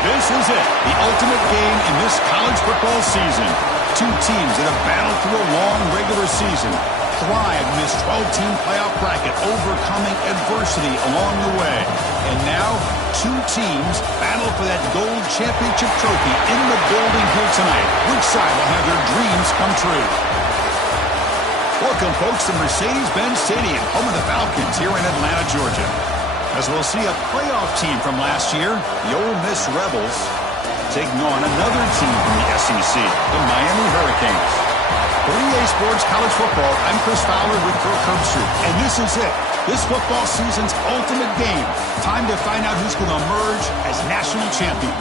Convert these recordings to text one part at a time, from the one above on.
This is it, the ultimate game in this college football season. Two teams that have battled through a long regular season, thrived in this 12-team playoff bracket, overcoming adversity along the way. And now, two teams battle for that gold championship trophy in the building here tonight. Which side will have their dreams come true? Welcome, folks, to Mercedes-Benz Stadium, home of the Falcons here in Atlanta, Georgia. As we'll see a playoff team from last year, the Ole Miss Rebels, taking on another team from the SEC, the Miami Hurricanes. For EA Sports College Football, I'm Chris Fowler with Kirk Herbstreit, and this is it. This football season's ultimate game. Time to find out who's going to emerge as national champion.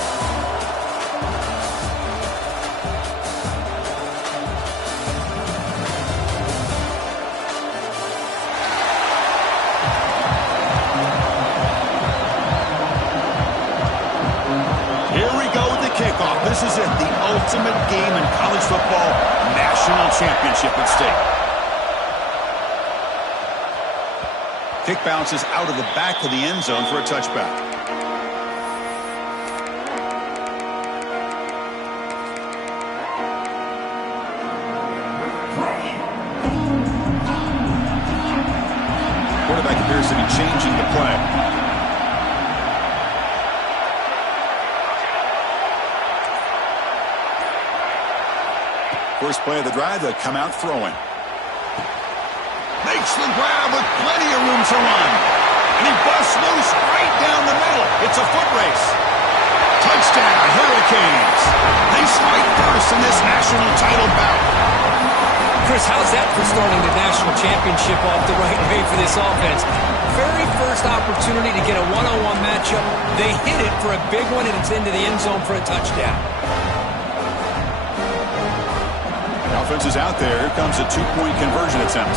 Kickoff. This is it, the ultimate game in college football, national championship at stake. Kick bounces out of the back of the end zone for a touchback. Quarterback appears to be changing the play. First play of the drive, they'll come out throwing. Makes the grab with plenty of room to run. And he busts loose right down the middle. It's a foot race. Touchdown, Hurricanes. They strike first in this national title bout. Chris, how's that for starting the national championship off the right way for this offense? Very first opportunity to get a one-on-one matchup. They hit it for a big one, and it's into the end zone for a touchdown. Offense is out there. Here comes a two-point conversion attempt.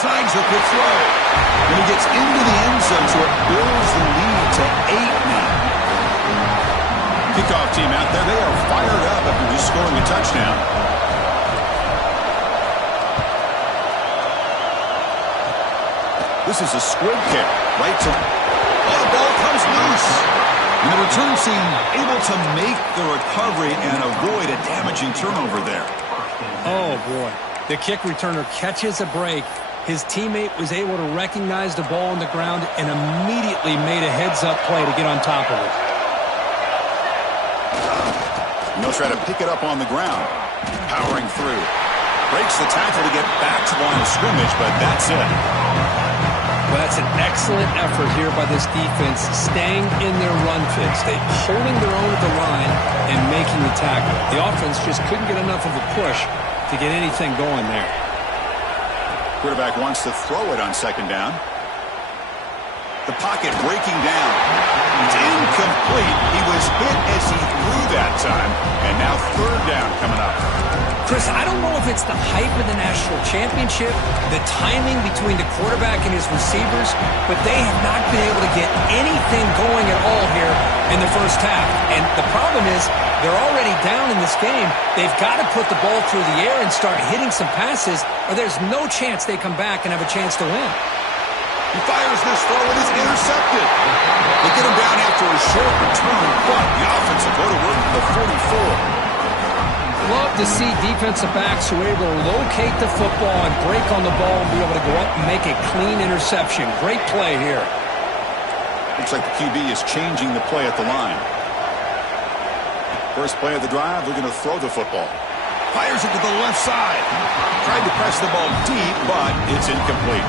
Signs with the throw. And he gets into the end zone, so it builds the lead to 8 now. Kickoff team out there, they are fired up after just scoring a touchdown. This is a squib kick, right to... Oh, the ball comes loose. And the return team able to make the recovery and avoid a damaging turnover there. Oh, boy. The kick returner catches a break. His teammate was able to recognize the ball on the ground and immediately made a heads-up play to get on top of it. And they'll try to pick it up on the ground. Powering through. Breaks the tackle to get back to the line of scrimmage, but that's it. Well, that's an excellent effort here by this defense, staying in their run fix. They holding their own at the line and making the tackle. The offense just couldn't get enough of a push to get anything going there. Quarterback wants to throw it on second down. The pocket breaking down. It's incomplete. He was hit as he threw that time. And now third down coming up. Chris, I don't know if it's the hype of the national championship, the timing between the quarterback and his receivers, but they have not been able to get anything going at all here in the first half. And the problem is they're already down in this game. They've got to put the ball through the air and start hitting some passes, or there's no chance they come back and have a chance to win. He fires this throw and it's intercepted. They get him down after a short return, but the offense will go to work at the 44. Love to see defensive backs who are able to locate the football and break on the ball and be able to go up and make a clean interception. Great play here. Looks like the QB is changing the play at the line. First play of the drive, looking to throw the football. Fires it to the left side. Tried to press the ball deep, but it's incomplete.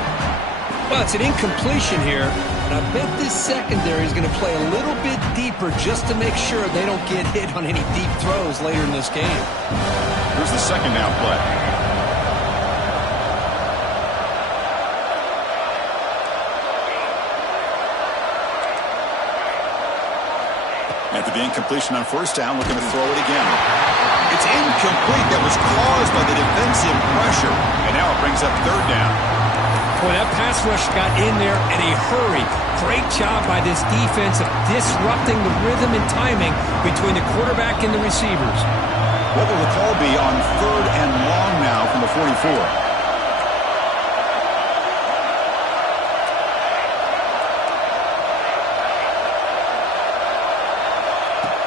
Well, it's an incompletion here, and I bet this secondary is going to play a little bit deeper just to make sure they don't get hit on any deep throws later in this game. Here's the second down play. After the incompletion on first down, looking to throw it again. It's incomplete. That was caused by the defensive pressure, and now it brings up third down. Boy, that pass rush got in there in a hurry. Great job by this defense of disrupting the rhythm and timing between the quarterback and the receivers. What will the call be on third and long now from the 44?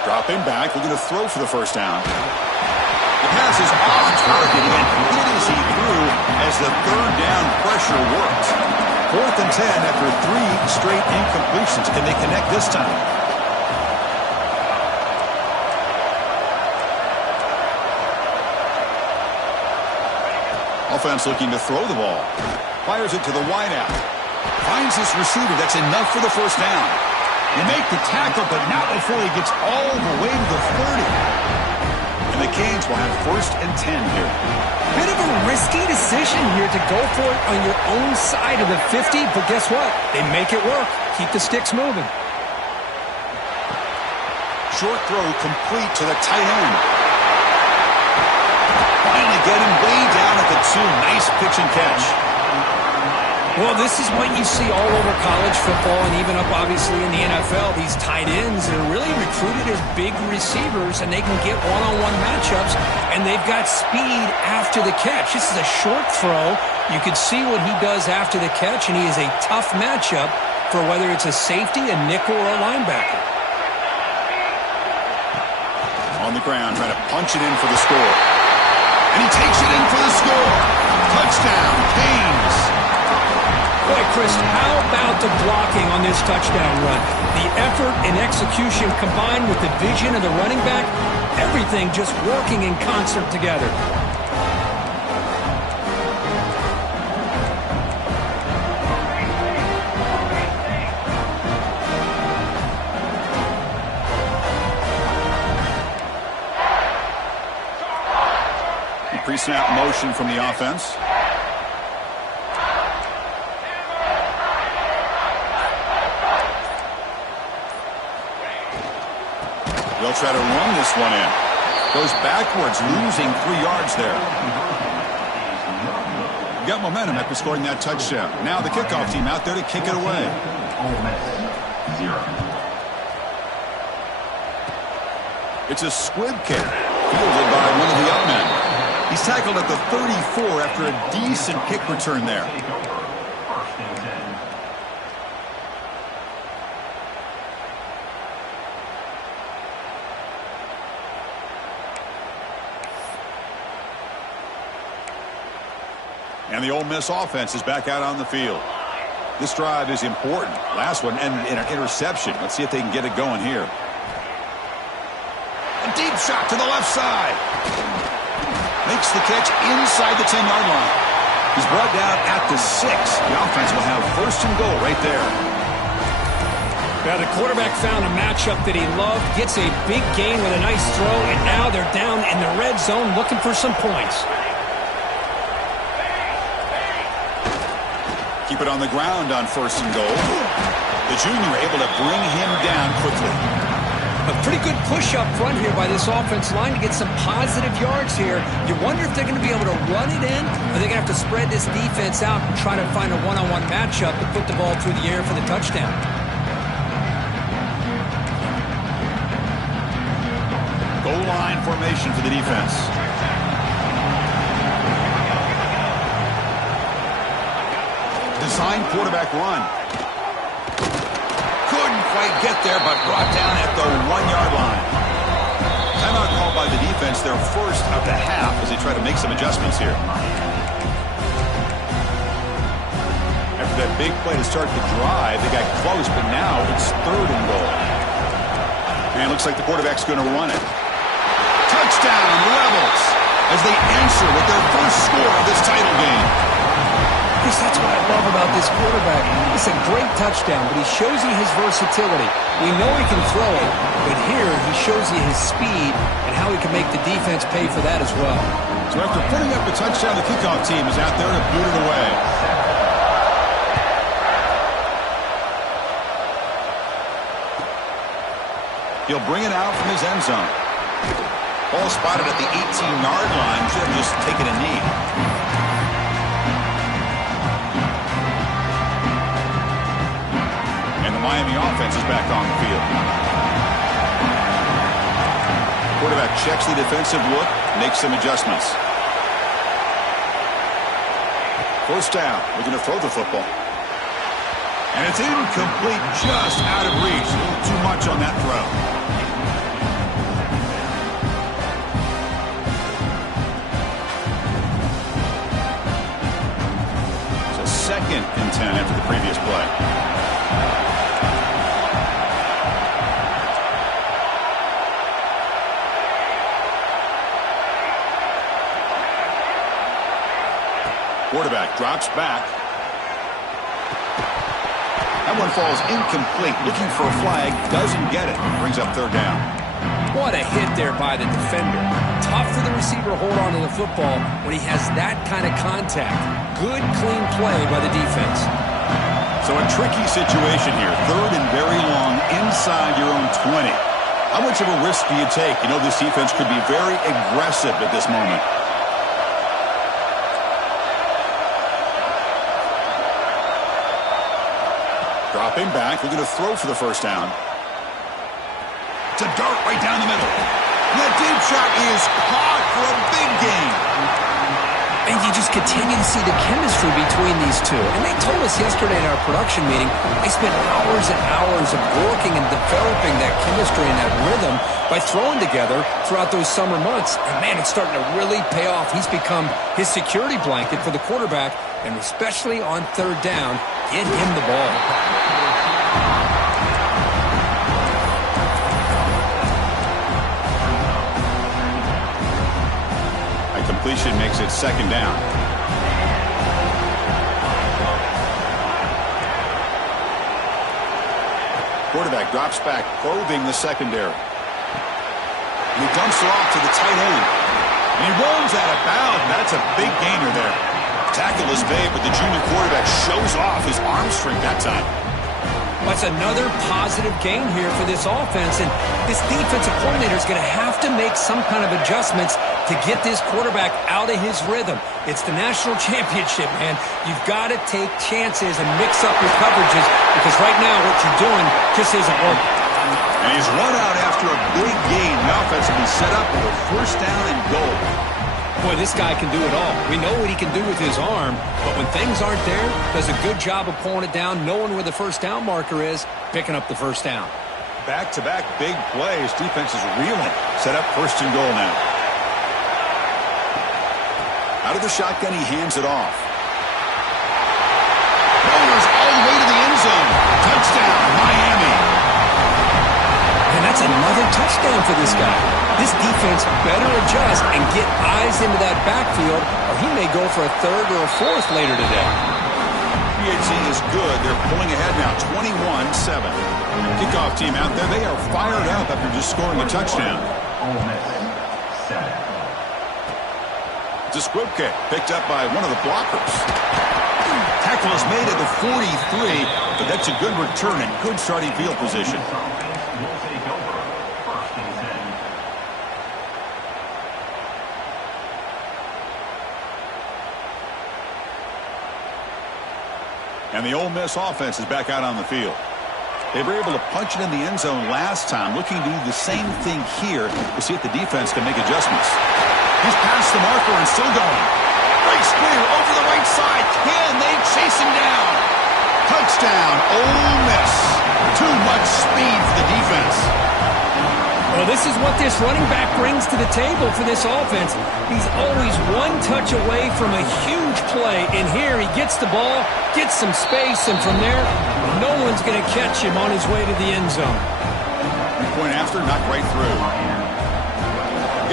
Dropping back, looking to throw for the first down. The pass is off target and hit as he threw as the third down pressure worked. 4th and 10 after 3 straight incompletions. Can they connect this time? Offense looking to throw the ball. Fires it to the wideout. Finds his receiver. That's enough for the first down. They make the tackle, but not before he gets all the way to the 30. And the Canes will have 1st and 10 here. Bit of a risky decision here to go for it on your own side of the 50, but guess what? They make it work. Keep the sticks moving. Short throw complete to the tight end. Finally getting way down at the 2. Nice pitch and catch. Well, this is what you see all over college football and even up, obviously, in the NFL. These tight ends are really recruited as big receivers, and they can get one-on-one matchups, and they've got speed after the catch. This is a short throw. You can see what he does after the catch, and he is a tough matchup for whether it's a safety, a nickel, or a linebacker. On the ground, trying to punch it in for the score. And he takes it in for the score. Touchdown, Canes. Boy, Chris, how about the blocking on this touchdown run? The effort and execution combined with the vision of the running back, everything just working in concert together. Pre-snap motion from the offense. They'll try to run this one in. Goes backwards, losing 3 yards there. Got momentum after scoring that touchdown. Now the kickoff team out there to kick it away. It's a squib kick, fielded by one of the up men. He's tackled at the 34 after a decent kick return there. And the Ole Miss offense is back out on the field. This drive is important. Last one ended in an interception. Let's see if they can get it going here. A deep shot to the left side. Makes the catch inside the 10-yard line. He's brought down at the 6. The offense will have first and goal right there. Now the quarterback found a matchup that he loved, gets a big gain with a nice throw, and now they're down in the red zone looking for some points. Keep it on the ground on first and goal. The junior able to bring him down quickly. A pretty good push up front here by this offense line to get some positive yards here. You wonder if they're going to be able to run it in, or they're going to have to spread this defense out and try to find a one-on-one matchup to put the ball through the air for the touchdown. Goal line formation for the defense. Design quarterback run. Couldn't quite get there, but brought down at the 1-yard line. Timeout called by the defense, their first of the half, as they try to make some adjustments here. After that big play to start the drive, they got close, but now it's third and goal. And it looks like the quarterback's going to run it. Touchdown, Rebels, as they answer with their first score of this title game. Chris, that's what I love about this quarterback. It's a great touchdown, but he shows you his versatility. We know he can throw it, but here he shows you his speed and how he can make the defense pay for that as well. So after putting up a touchdown, the kickoff team is out there to boot it away. He'll bring it out from his end zone. Ball spotted at the 18-yard line. Should have just taken a knee. And the Miami offense is back on the field. Quarterback checks the defensive look, makes some adjustments. First down, looking to throw the football. And it's incomplete, just out of reach. A little too much on that throw. Second and 10 after the previous play. Quarterback drops back. That one falls incomplete. Looking for a flag. Doesn't get it. Brings up third down. What a hit there by the defender. Tough for the receiver to hold on to the football when he has that kind of contact. Good, clean play by the defense. So a tricky situation here. Third and very long inside your own 20. How much of a risk do you take? You know this defense could be very aggressive at this moment. Dropping back, looking to throw for the first down. To dart right down the middle. And that deep shot is caught for a big gain. And you just continue to see the chemistry between these two. And they told us yesterday in our production meeting, they spent hours and hours of working and developing that chemistry and that rhythm by throwing together throughout those summer months. And man, it's starting to really pay off. He's become his security blanket for the quarterback, and especially on third down, get him the ball. Completion makes it second down. Quarterback drops back, probing the secondary. And he dumps it off to the tight end. And he rolls out of bounds. That's a big gainer there. Tackle is made, but the junior quarterback shows off his arm strength that time. That's another positive gain here for this offense, and this defensive coordinator is going to have to make some kind of adjustments to get this quarterback out of his rhythm. It's the national championship, man. You've got to take chances and mix up your coverages, because right now what you're doing just isn't working. And he's run out after a big gain. The offense will be set up with a first down and goal. Boy, this guy can do it all. We know what he can do with his arm, but when things aren't there, does a good job of pulling it down, knowing where the first down marker is, picking up the first down. Back-to-back big plays. Defense is reeling. Set up first and goal now. Out of the shotgun, he hands it off. Bowers all the way to the end zone. Touchdown, Miami. And that's another touchdown for this guy. This defense better adjust and get eyes into that backfield, or he may go for a third or a fourth later today. PHC is good. They're pulling ahead now, 21-7. Kickoff team out there. They are fired up after just scoring a touchdown. It's a squib kick picked up by one of the blockers. Tackle is made at the 43, but that's a good return and good starting field position. And the Ole Miss offense is back out on the field. They were able to punch it in the end zone last time, looking to do the same thing here to see if the defense can make adjustments. He's past the marker and still going. Breaks clear over the right side. Can they chase him down? Touchdown, Ole Miss. Too much speed for the defense. Well, this is what this running back brings to the table for this offense. He's always one touch away from a huge play. And here he gets the ball, gets some space, and from there, no one's going to catch him on his way to the end zone. Point after, knocked right through.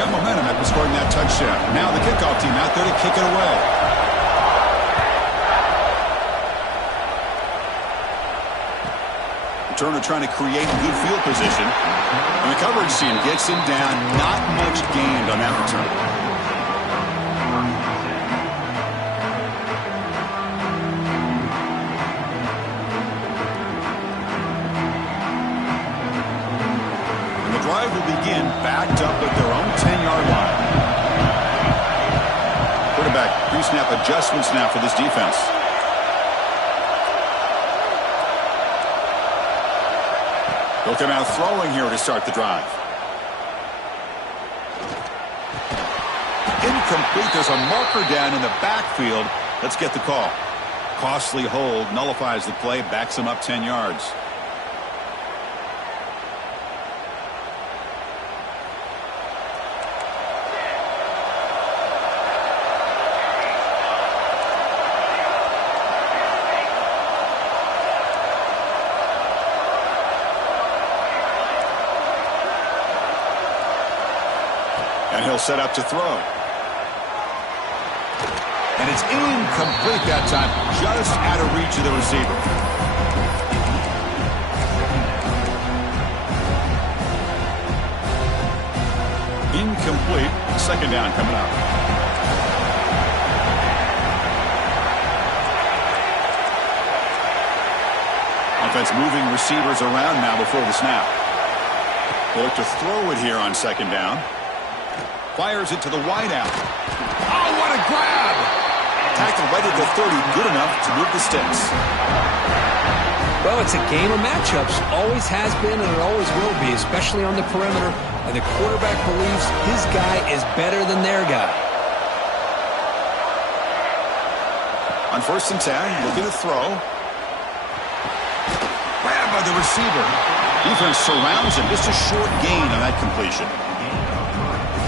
Got momentum after scoring that touchdown. Now the kickoff team out there to kick it away. Turner trying to create good field position. And the coverage team gets him down. Not much gained on that return. And the drive will begin backed up at their own 10-yard line. Quarterback pre-snap adjustments now for this defense. They'll come out throwing here to start the drive. Incomplete. There's a marker down in the backfield. Let's get the call. Costly hold. Nullifies the play. Backs him up 10 yards. And he'll set up to throw. And it's incomplete that time, just out of reach of the receiver. Incomplete. Second down coming up. Offense moving receivers around now before the snap. They look to throw it here on second down. Fires it to the wideout. Oh, what a grab! Tackle right at the 30, good enough to move the sticks. Well, it's a game of matchups. Always has been and it always will be, especially on the perimeter. And the quarterback believes his guy is better than their guy. On 1st and 10, looking to throw. Grabbed by the receiver. Defense surrounds him. Just a short gain on that completion.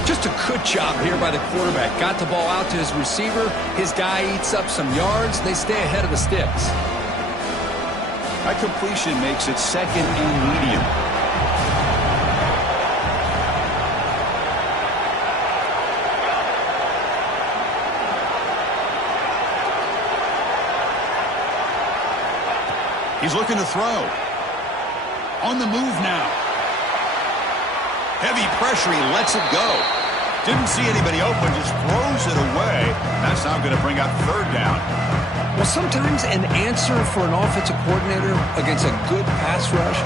Just a good job here by the quarterback. Got the ball out to his receiver. His guy eats up some yards. They stay ahead of the sticks. That completion makes it second and medium. He's looking to throw. On the move now. Heavy pressure, he lets it go. Didn't see anybody open, just throws it away. That's now going to bring up third down. Well, sometimes an answer for an offensive coordinator against a good pass rush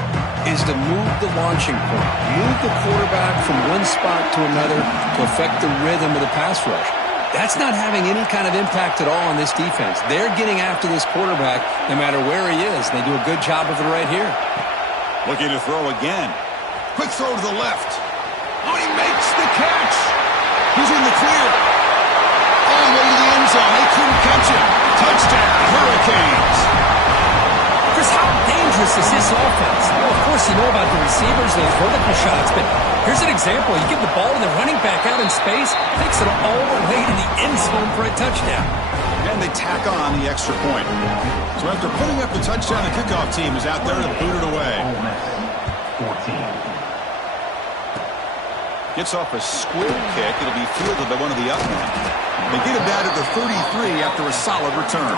is to move the launching point. Move the quarterback from one spot to another to affect the rhythm of the pass rush. That's not having any kind of impact at all on this defense. They're getting after this quarterback no matter where he is. They do a good job of it right here. Looking to throw again. Quick throw to the left. Oh, he makes the catch. He's in the clear. All the way to the end zone. They couldn't catch him. Touchdown, Hurricanes. Chris, how dangerous is this offense? Well, of course, you know about the receivers, those vertical shots, but here's an example. You give the ball to the running back out in space, takes it all the way to the end zone for a touchdown. And they tack on the extra point. So after putting up the touchdown, the kickoff team is out there to boot it away. Gets off a squib kick. It'll be fielded by one of the up men. They get him down to the 33 after a solid return.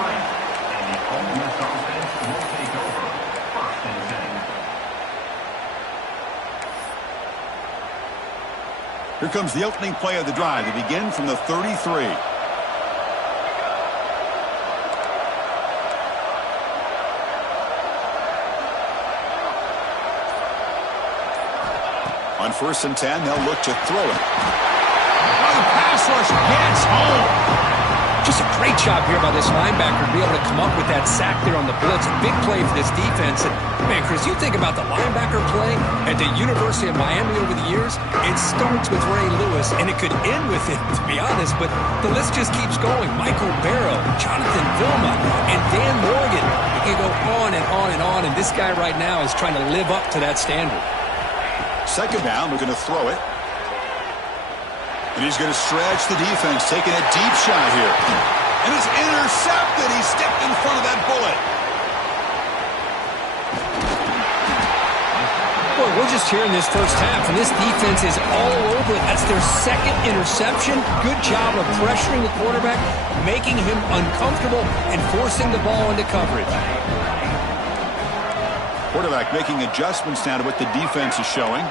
Here comes the opening play of the drive. They begin from the 33. On 1st and 10, they'll look to throw it. Oh, the pass rush gets home. Just a great job here by this linebacker to be able to come up with that sack there on the blitz. A big play for this defense. And, man, Chris, you think about the linebacker play at the University of Miami over the years, it starts with Ray Lewis, and it could end with him, to be honest. But the list just keeps going. Michael Barrow, Jonathan Vilma, and Dan Morgan. It can go on and on and on, and this guy right now is trying to live up to that standard. Second down, we're going to throw it. And he's going to stretch the defense, taking a deep shot here. And it's intercepted. He stepped in front of that bullet. Boy, we're just here in this first half, and this defense is all over it. That's their second interception. Good job of pressuring the quarterback, making him uncomfortable, and forcing the ball into coverage. Quarterback making adjustments now to what the defense is showing.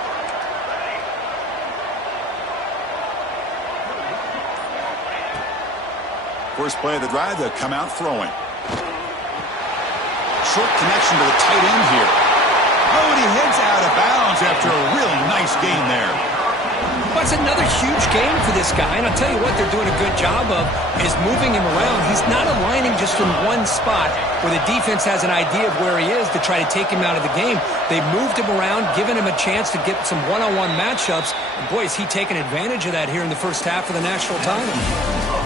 First play of the drive, they'll come out throwing. Short connection to the tight end here. Oh, and he heads out of bounds after a really nice gain there. But it's another huge game for this guy, and I'll tell you what they're doing a good job of is moving him around. He's not aligning just in one spot where the defense has an idea of where he is to try to take him out of the game. They've moved him around, given him a chance to get some one-on-one matchups. And boy, is he taking advantage of that here in the first half of the national title.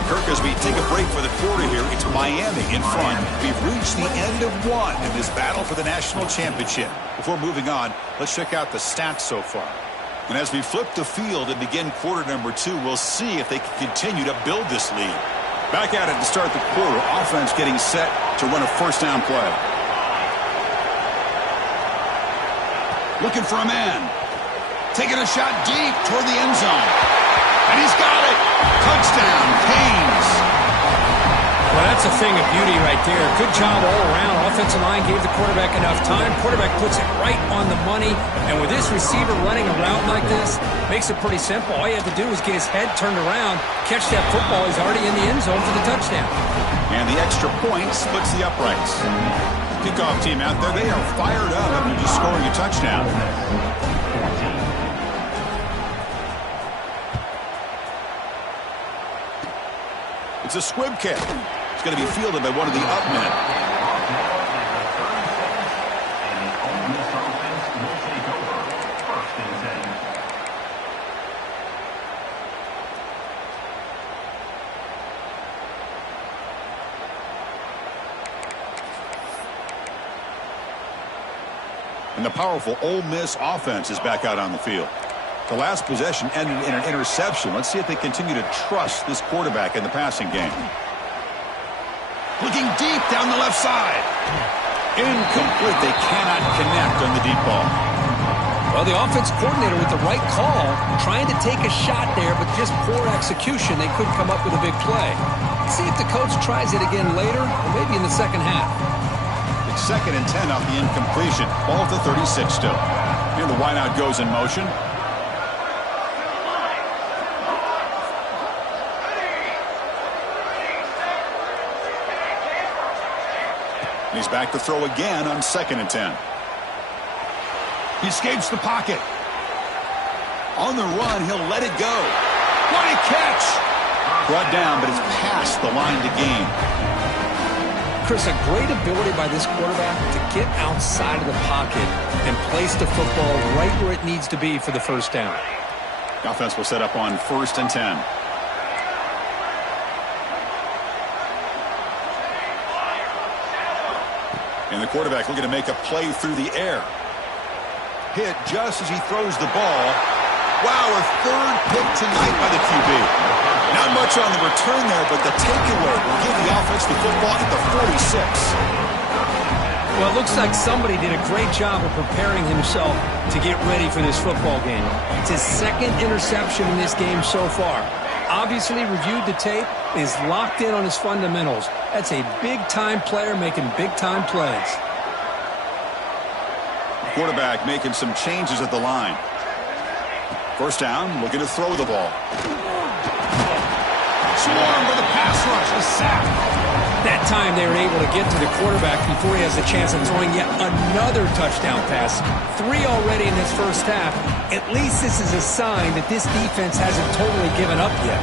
Kirk, as we take a break for the quarter here, it's Miami in front. We've reached the end of one in this battle for the national championship. Before moving on, let's check out the stats so far. And as we flip the field and begin quarter number 2, we'll see if they can continue to build this lead. Back at it to start the quarter. Offense getting set to run a first down play. Looking for a man. Taking a shot deep toward the end zone. And he's got it. Touchdown, Canes. Well, that's a thing of beauty right there. Good job all around. Offensive line gave the quarterback enough time. Quarterback puts it right on the money. And with this receiver running a route like this, makes it pretty simple. All you have to do is get his head turned around, catch that football. He's already in the end zone for the touchdown. And the extra point splits the uprights. Kickoff team out there, they are fired up after just scoring a touchdown. It's a squib kick. It's going to be fielded by one of the up men. And the powerful Ole Miss offense is back out on the field. The last possession ended in an interception. Let's see if they continue to trust this quarterback in the passing game. Looking deep down the left side. Incomplete. They cannot connect on the deep ball. Well, the offense coordinator with the right call, trying to take a shot there, but just poor execution. They couldn't come up with a big play. Let's see if the coach tries it again later, or maybe in the second half. It's 2nd and 10 off the incompletion. Ball to 36 still. Here the wideout goes in motion. He's back to throw again on 2nd and 10. He escapes the pocket. On the run, he'll let it go. What a catch! Brought down, but it's past the line to gain. Chris, a great ability by this quarterback to get outside of the pocket and place the football right where it needs to be for the first down. The offense will set up on 1st and 10. And the quarterback looking to make a play through the air. Hit just as he throws the ball. Wow, a third pick tonight by the QB. Not much on the return there, but the takeaway will give the offense the football at the 46. Well, it looks like somebody did a great job of preparing himself to get ready for this football game. It's his second interception in this game so far. Obviously reviewed the tape, is locked in on his fundamentals. That's a big-time player making big-time plays. Quarterback making some changes at the line. First down, looking to throw the ball. Swarmed with a pass rush, a sack. That time they were able to get to the quarterback before he has a chance of throwing yet another touchdown pass. 3 already in this first half. At least this is a sign that this defense hasn't totally given up yet.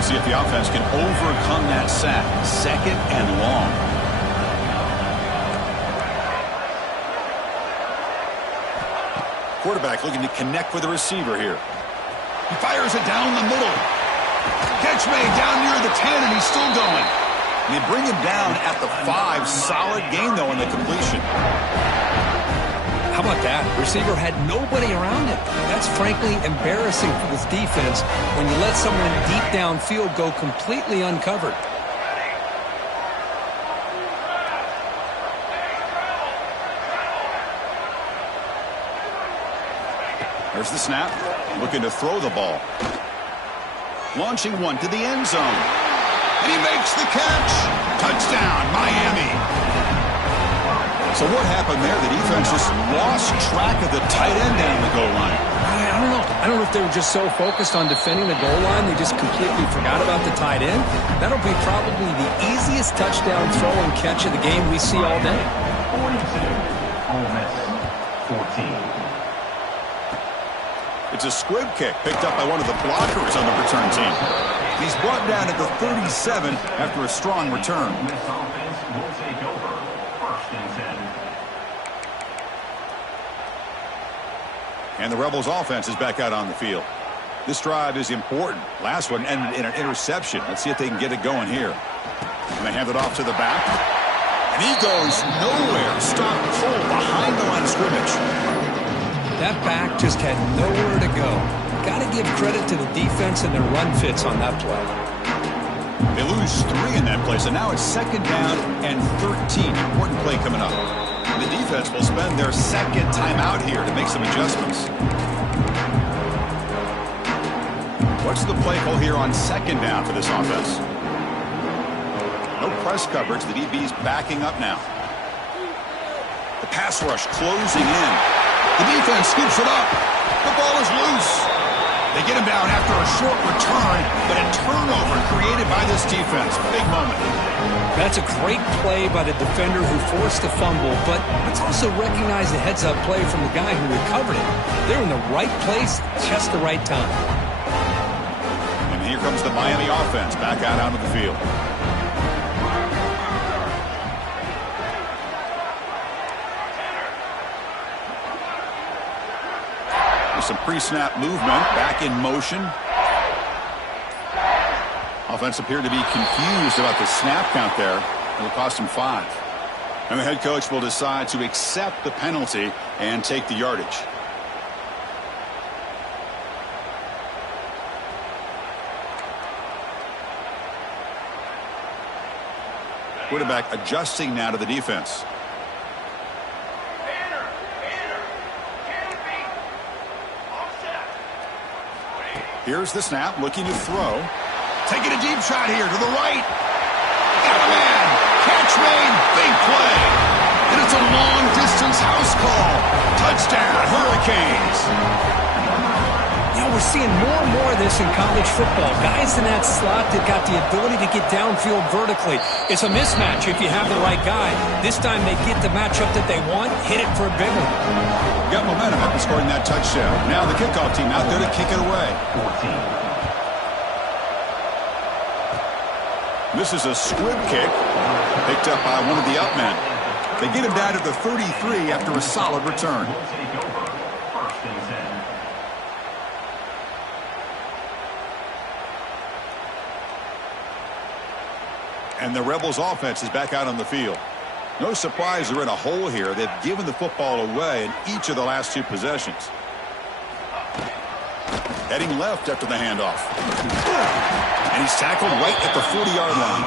See if the offense can overcome that sack. Second and long. Quarterback looking to connect with the receiver here. He fires it down the middle. Catch made down near the 10, and he's still going. They bring him down at the 5. Solid gain, though, in the completion. How about that? Receiver had nobody around him. That's frankly embarrassing for this defense when you let someone deep downfield go completely uncovered. There's the snap. Looking to throw the ball. Launching one to the end zone. And he makes the catch. Touchdown, Miami. So what happened there? The defense just lost track of the tight end down the goal line. I don't know. I don't know if they were just so focused on defending the goal line they just completely forgot about the tight end. That'll be probably the easiest touchdown throw and catch of the game we see all day. 42, Ole Miss, 14. It's a squib kick picked up by one of the blockers on the return team. He's brought down at the 37 after a strong return. This offense will take over. First and 10. And the Rebels offense is back out on the field. This drive is important. Last one ended in an interception. Let's see if they can get it going here. And they hand it off to the back. And he goes nowhere. Stop cold behind the line of scrimmage. That back just had nowhere to go. Got to give credit to the defense and their run fits on that play. They lose 3 in that play, so now it's second down and 13. Important play coming up. And the defense will spend their second timeout here to make some adjustments. What's the play call here on second down for this offense? No press coverage. The DB's backing up now. The pass rush closing in. The defense scoops it up. The ball is loose. They get him down after a short return, but a turnover created by this defense. Big moment. That's a great play by the defender who forced the fumble, but let's also recognize the heads-up play from the guy who recovered it. They're in the right place, just the right time. And here comes the Miami offense back out onto the field. Some pre-snap movement, back in motion. Offense appeared to be confused about the snap count there. It'll cost him 5. And the head coach will decide to accept the penalty and take the yardage. Quarterback adjusting now to the defense. Here's the snap, looking to throw. Taking a deep shot here to the right. Got a man. Catch made. Big play. And it's a long-distance house call. Touchdown, Hurricanes. Now we're seeing more and more of this in college football. Guys in that slot that got the ability to get downfield vertically. It's a mismatch if you have the right guy. This time they get the matchup that they want, hit it for a big one. Got momentum after scoring that touchdown. Now the kickoff team out there to kick it away. 14. This is a squib kick picked up by one of the up men. They get him down to the 33 after a solid return. And the Rebels offense is back out on the field. No surprise they're in a hole here. They've given the football away in each of the last 2 possessions. Heading left after the handoff. And he's tackled right at the 40-yard line.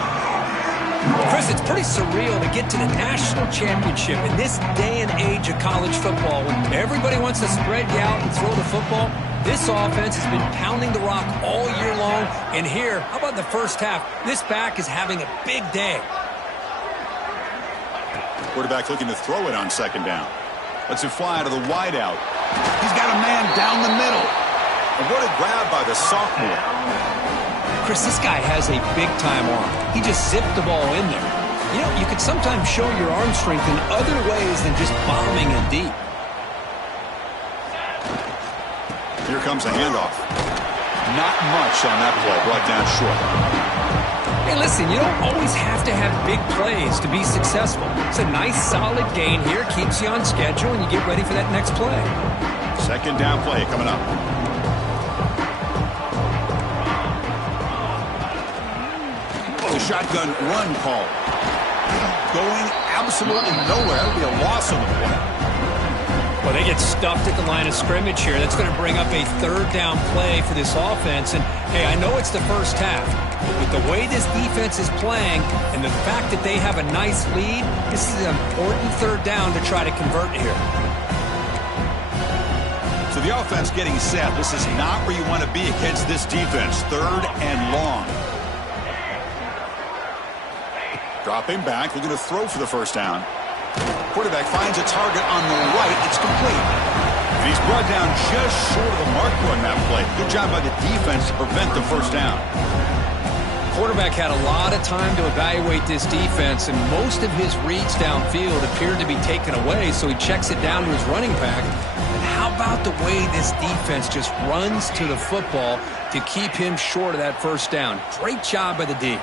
Chris, it's pretty surreal to get to the national championship in this day and age of college football when everybody wants to spread you out and throw the football. This offense has been pounding the rock all year long, and here, how about the first half? This back is having a big day. Quarterback looking to throw it on second down. Lets it fly to the wideout. He's got a man down the middle. And what a grab by the sophomore. Chris, this guy has a big-time arm. He just zipped the ball in there. You know, you could sometimes show your arm strength in other ways than just bombing it deep. Here comes a handoff. Not much on that play, brought down short. Hey, listen, you don't always have to have big plays to be successful. It's a nice, solid gain here, keeps you on schedule, and you get ready for that next play. Second down play coming up. Oh, the shotgun run call. Going absolutely nowhere. That'll be a loss on the play. Well, they get stuffed at the line of scrimmage here. That's going to bring up a third down play for this offense. And, hey, I know it's the first half, but with the way this defense is playing and the fact that they have a nice lead, this is an important third down to try to convert here. So the offense getting set. This is not where you want to be against this defense. Third and long. Dropping back, looking to throw for the first down. Quarterback finds a target on the right. It's complete. And he's brought down just short of the marker on that play. Good job by the defense to prevent the first down. Quarterback had a lot of time to evaluate this defense, and most of his reads downfield appeared to be taken away, so he checks it down to his running back. And how about the way this defense just runs to the football to keep him short of that first down? Great job by the D.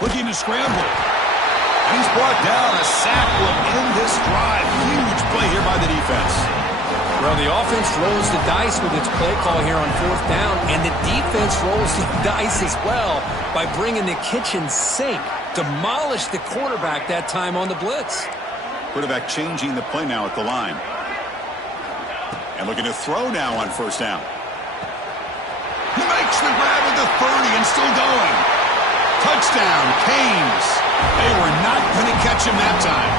Looking to scramble. And he's brought down. A sack will end this drive. Huge play here by the defense. Well, the offense rolls the dice with its play call here on fourth down, and the defense rolls the dice as well by bringing the kitchen sink. Demolished the quarterback that time on the blitz. Quarterback changing the play now at the line. And looking to throw now on first down. He makes the grab at the 30 and still going. Touchdown, Canes. They were not going to catch him that time.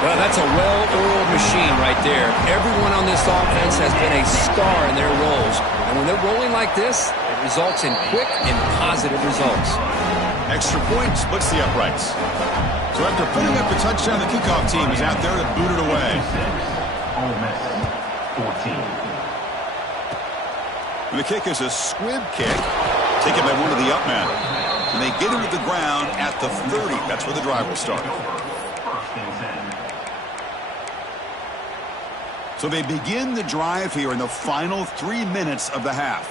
Well, that's a well-oiled machine right there. Everyone on this offense has been a star in their roles. And when they're rolling like this, it results in quick and positive results. Extra point splits the uprights. So after putting up the touchdown, the kickoff team is out there to boot it away. Ole Miss, 14. And the kick is a squib kick, taken by one of the up men. And they get him to the ground at the 30. That's where the drive will start. First and 10. So they begin the drive here in the final 3 minutes of the half.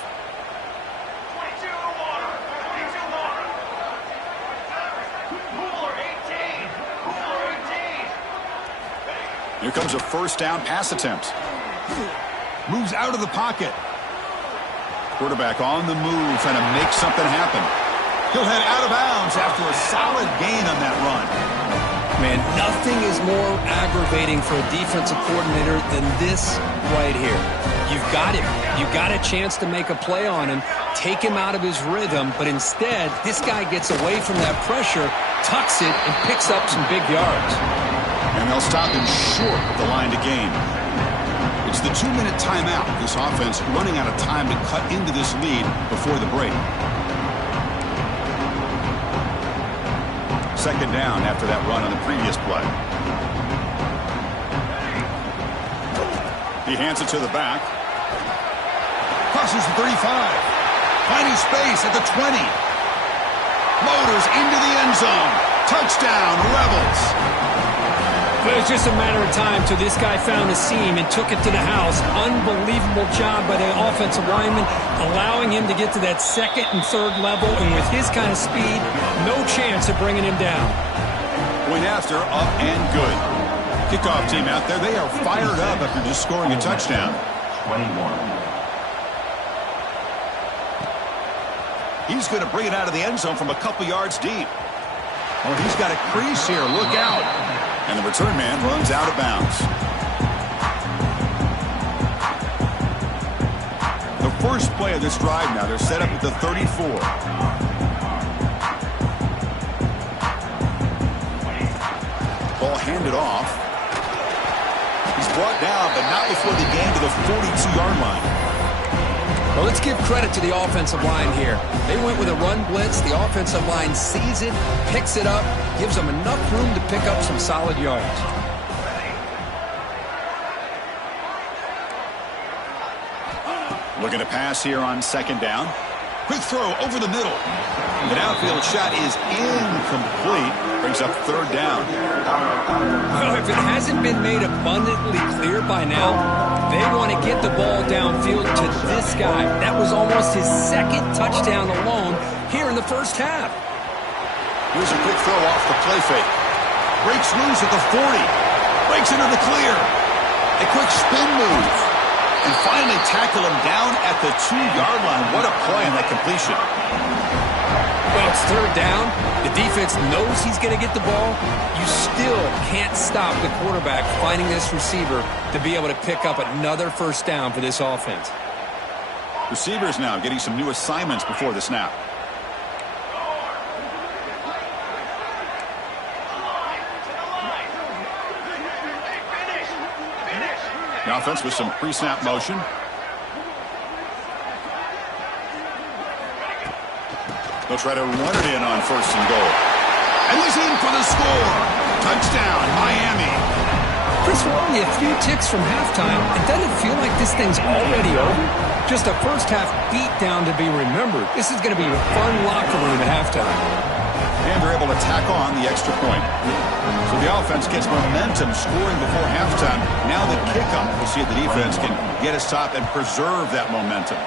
Here comes a first down pass attempt. Moves out of the pocket. Quarterback on the move, trying to make something happen. He'll head out of bounds after a solid gain on that run. Man, nothing is more aggravating for a defensive coordinator than this right here. You've got him. You've got a chance to make a play on him, take him out of his rhythm, but instead, this guy gets away from that pressure, tucks it, and picks up some big yards. And they'll stop him short of the line to gain. It's the 2-minute timeout. This offense running out of time to cut into this lead before the break. Second down after that run on the previous play. He hands it to the back. Crosses the 35. Finding space at the 20. Motors into the end zone. Touchdown, Rebels. But it was just a matter of time till this guy found a seam and took it to the house. Unbelievable job by the offensive lineman, allowing him to get to that second and third level. And with his kind of speed, no chance of bringing him down. Point after, up and good. Kickoff team out there, they are fired up after just scoring a touchdown. 21. He's going to bring it out of the end zone from a couple yards deep. Oh, he's got a crease here. Look out. And the return man runs out of bounds. The first play of this drive now, they're set up at the 34. hand it off. He's brought down, but not before the gain to the 42-yard line. Well, let's give credit to the offensive line here. They went with a run blitz. The offensive line sees it, picks it up, gives them enough room to pick up some solid yards. Looking to pass here on second down. Quick throw over the middle. The downfield shot is incomplete. Brings up third down. Well, if it hasn't been made abundantly clear by now, they want to get the ball downfield to this guy. That was almost his second touchdown alone here in the first half. Here's a quick throw off the play fake. Breaks loose at the 40. Breaks into the clear. A quick spin move. And finally tackle him down at the 2-yard line. What a play on that completion. Well, it's third down. The defense knows he's going to get the ball. You still can't stop the quarterback finding this receiver to be able to pick up another first down for this offense. Receivers now getting some new assignments before the snap. The offense with some pre-snap motion. They'll try to run it in on first and goal. And he's in for the score. Touchdown, Miami. Chris, we're only a few ticks from halftime. It doesn't feel like this thing's already over. Just a first half beat down to be remembered. This is going to be a fun locker room at halftime. And they're able to tack on the extra point. So the offense gets momentum scoring before halftime. Now the kickoff. We'll see if the defense can get a stop and preserve that momentum.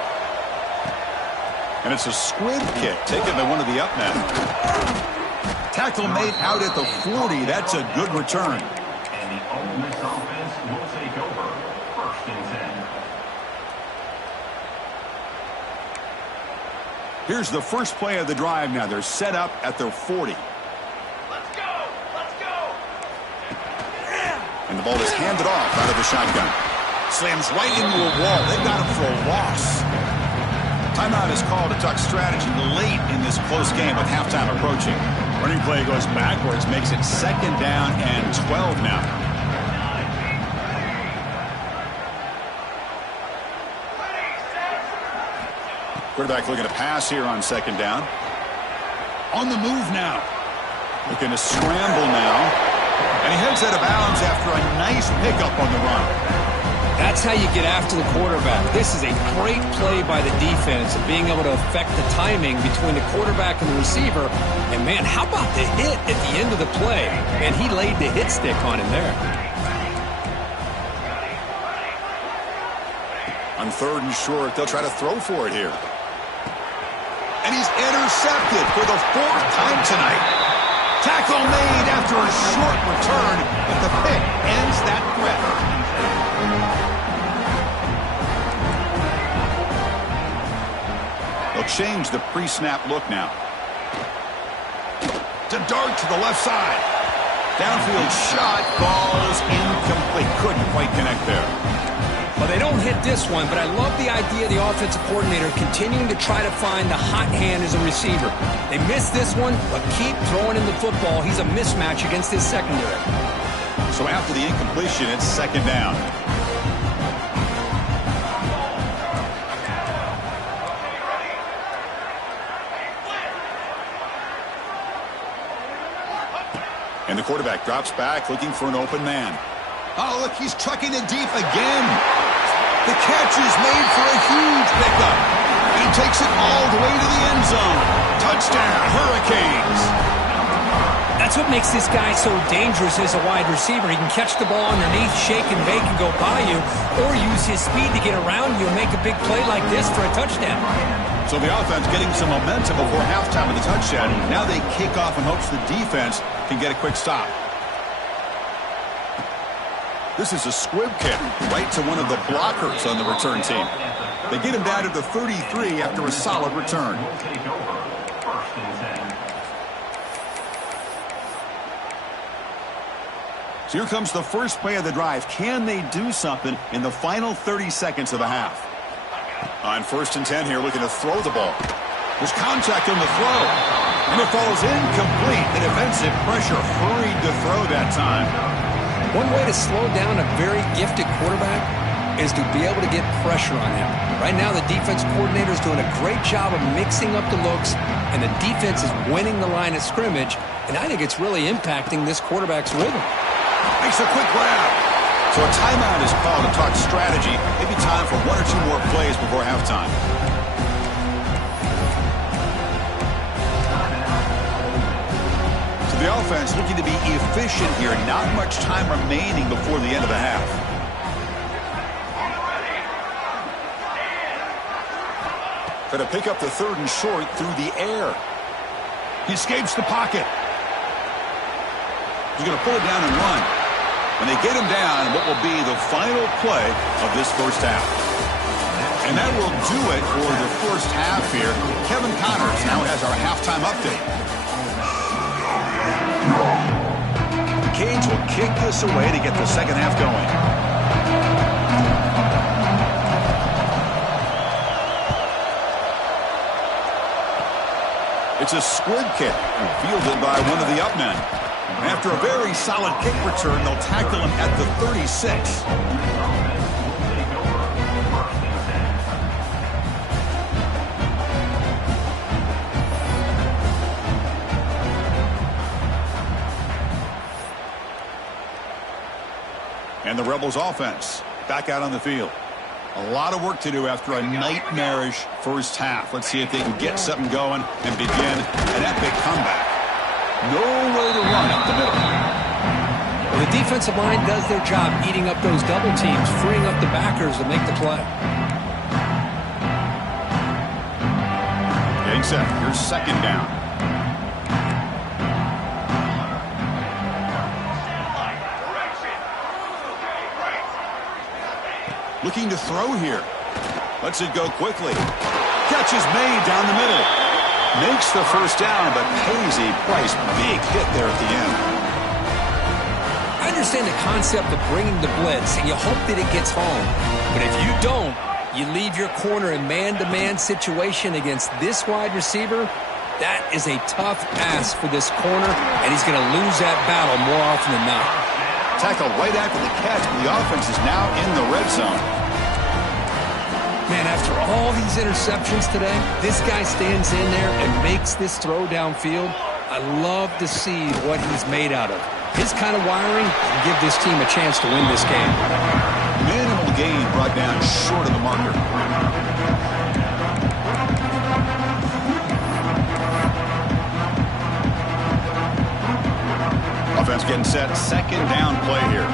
And it's a squib kick taken by one of the up men. Tackle made out at the 40. That's a good return. And the Ole Miss offense will take over. First and 10. Here's the first play of the drive now. They're set up at their 40. Let's go! Let's go! And the ball is handed off out of the shotgun. Slams right into a wall. They've got him for a loss. Timeout is called to talk strategy late in this close game with halftime approaching. Running play goes backwards, makes it second down and 12 now. Quarterback looking to pass here on second down. On the move now. Looking to scramble now. And he heads out of bounds after a nice pickup on the run. That's how you get after the quarterback. This is a great play by the defense of being able to affect the timing between the quarterback and the receiver. And, man, how about the hit at the end of the play? And he laid the hit stick on him there. On third and short, they'll try to throw for it here. And he's intercepted for the 4th time tonight. Tackle made after a short return, but the pick ends that threat. They'll change the pre-snap look now. To dart to the left side. Downfield shot, ball's incomplete. Couldn't quite connect there. Well, they don't hit this one, but I love the idea of the offensive coordinator continuing to try to find the hot hand as a receiver. They missed this one, but keep throwing him the football. He's a mismatch against his secondary. So after the incompletion, it's second down. And the quarterback drops back, looking for an open man. Oh, look, he's trucking it deep again. The catch is made for a huge pickup. And he takes it all the way to the end zone. Touchdown, Hurricanes. That's what makes this guy so dangerous as a wide receiver. He can catch the ball underneath, shake and bake and go by you, or use his speed to get around you and make a big play like this for a touchdown. So the offense getting some momentum before halftime with the touchdown. Now they kick off in hopes the defense can get a quick stop. This is a squib kick right to one of the blockers on the return team. They get him down to the 33 after a solid return. Will take over. First and 10. So here comes the first play of the drive. Can they do something in the final 30 seconds of the half? On first and 10 here, looking to throw the ball. There's contact on the throw. And it falls incomplete. The defensive pressure hurried to throw that time. One way to slow down a very gifted quarterback is to be able to get pressure on him. Right now, the defense coordinator is doing a great job of mixing up the looks, and the defense is winning the line of scrimmage, and I think it's really impacting this quarterback's rhythm. Makes a quick grab. So a timeout is called to talk strategy. Maybe time for one or two more plays before halftime. So the offense looking to be efficient here. Not much time remaining before the end of the half. Going to pick up the 3rd and short through the air. He escapes the pocket. He's going to pull it down and run. And they get him down in what will be the final play of this first half. And that will do it for the first half here. Kevin Connors now has our halftime update. The Canes will kick this away to get the second half going. It's a squib kick, fielded by one of the up men. After a very solid kick return, they'll tackle him at the 36. And the Rebels offense back out on the field. A lot of work to do after a nightmarish first half. Let's see if they can get something going and begin an epic comeback. No way to run up the middle. Well, the defensive line does their job eating up those double teams, freeing up the backers to make the play. Getting set. Here's second down. Looking to throw here. Lets it go quickly. Catch is made down the middle. Makes the first down, but pays a price. Big hit there at the end. I understand the concept of bringing the blitz, and you hope that it gets home. But if you don't, you leave your corner in man-to-man situation against this wide receiver. That is a tough ask for this corner, and he's going to lose that battle more often than not. Tackled right after the catch, but the offense is now in the red zone. Man, after all these interceptions today, this guy stands in there and makes this throw downfield. I love to see what he's made out of. His kind of wiring can give this team a chance to win this game. Minimal gain brought down short of the marker. Offense getting set. Second down play here.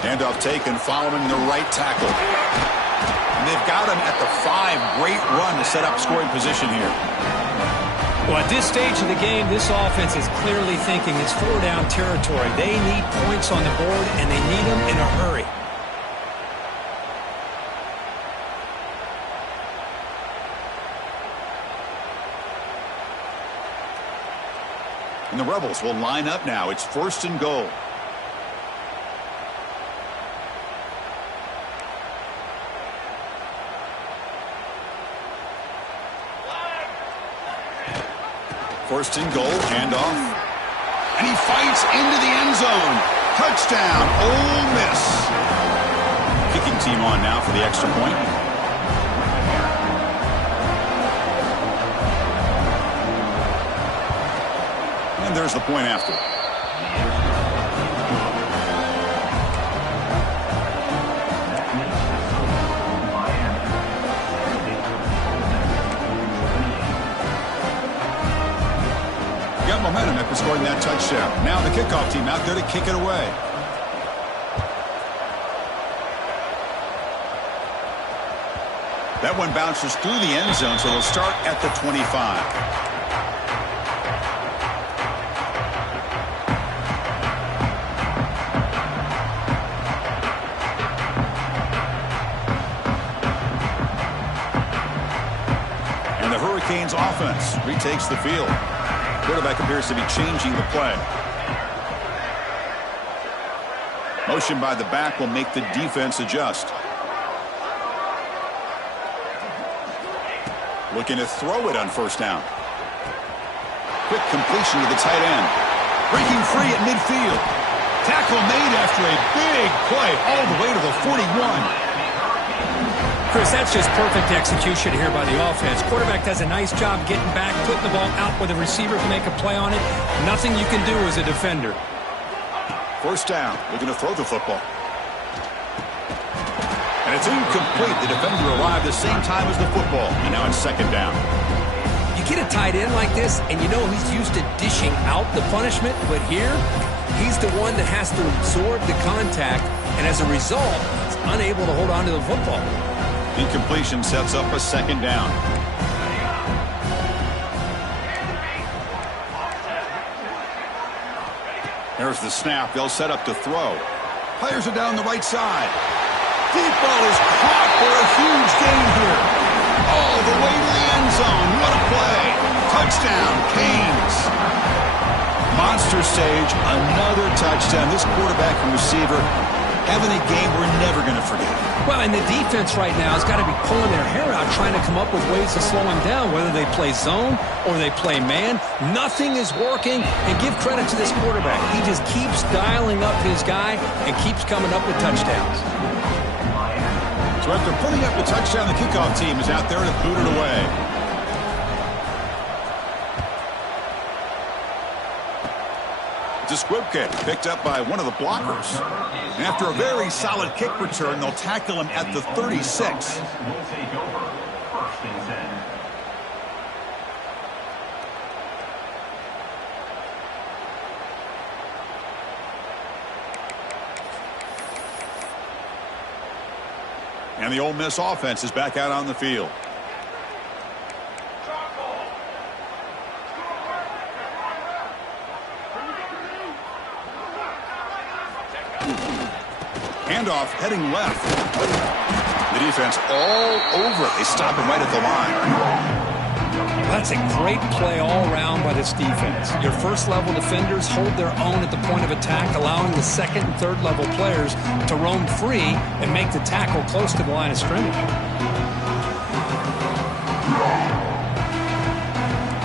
Handoff taken following the right tackle. And they've got him at the 5. Great run to set up scoring position here. Well, at this stage of the game, this offense is clearly thinking it's 4-down territory. They need points on the board, and they need them in a hurry. And the Rebels will line up now. It's 1st and goal. First and goal, handoff. And he fights into the end zone. Touchdown, Ole Miss. Kicking team on now for the extra point. And there's the point after. Got momentum after scoring that touchdown. Now the kickoff team out there to kick it away. That one bounces through the end zone, so they'll start at the 25. Hurricanes offense retakes the field. Quarterback appears to be changing the play. Motion by the back will make the defense adjust. Looking to throw it on first down. Quick completion to the tight end. Breaking free at midfield. Tackle made after a big play all the way to the 41. Chris, that's just perfect execution here by the offense. Quarterback does a nice job getting back, putting the ball out where the receiver can make a play on it. Nothing you can do as a defender. First down. Looking to throw the football. And it's incomplete. The defender arrived the same time as the football. And now it's second down. You get a tight end like this, and you know he's used to dishing out the punishment. But here, he's the one that has to absorb the contact. And as a result, he's unable to hold on to the football. Incompletion sets up a second down. There's the snap. They'll set up to throw. Players are down the right side. Deep ball is caught for a huge gain here. All the way to the end zone. What a play. Touchdown, Canes. Monster stage, another touchdown. This quarterback and receiver having a game we're never going to forget. Well, and the defense right now has got to be pulling their hair out trying to come up with ways to slow him down, whether they play zone or they play man. Nothing is working, and give credit to this quarterback. He just keeps dialing up his guy and keeps coming up with touchdowns. So after putting up the touchdown, the kickoff team is out there to boot it away. It's a squib kick picked up by one of the blockers. And after a very solid kick return, they'll tackle him at the 36. And the Ole Miss offense is back out on the field. Handoff heading left. The defense all over it. They stop him right at the line. That's a great play all around by this defense. Your first-level defenders hold their own at the point of attack, allowing the second and third-level players to roam free and make the tackle close to the line of scrimmage.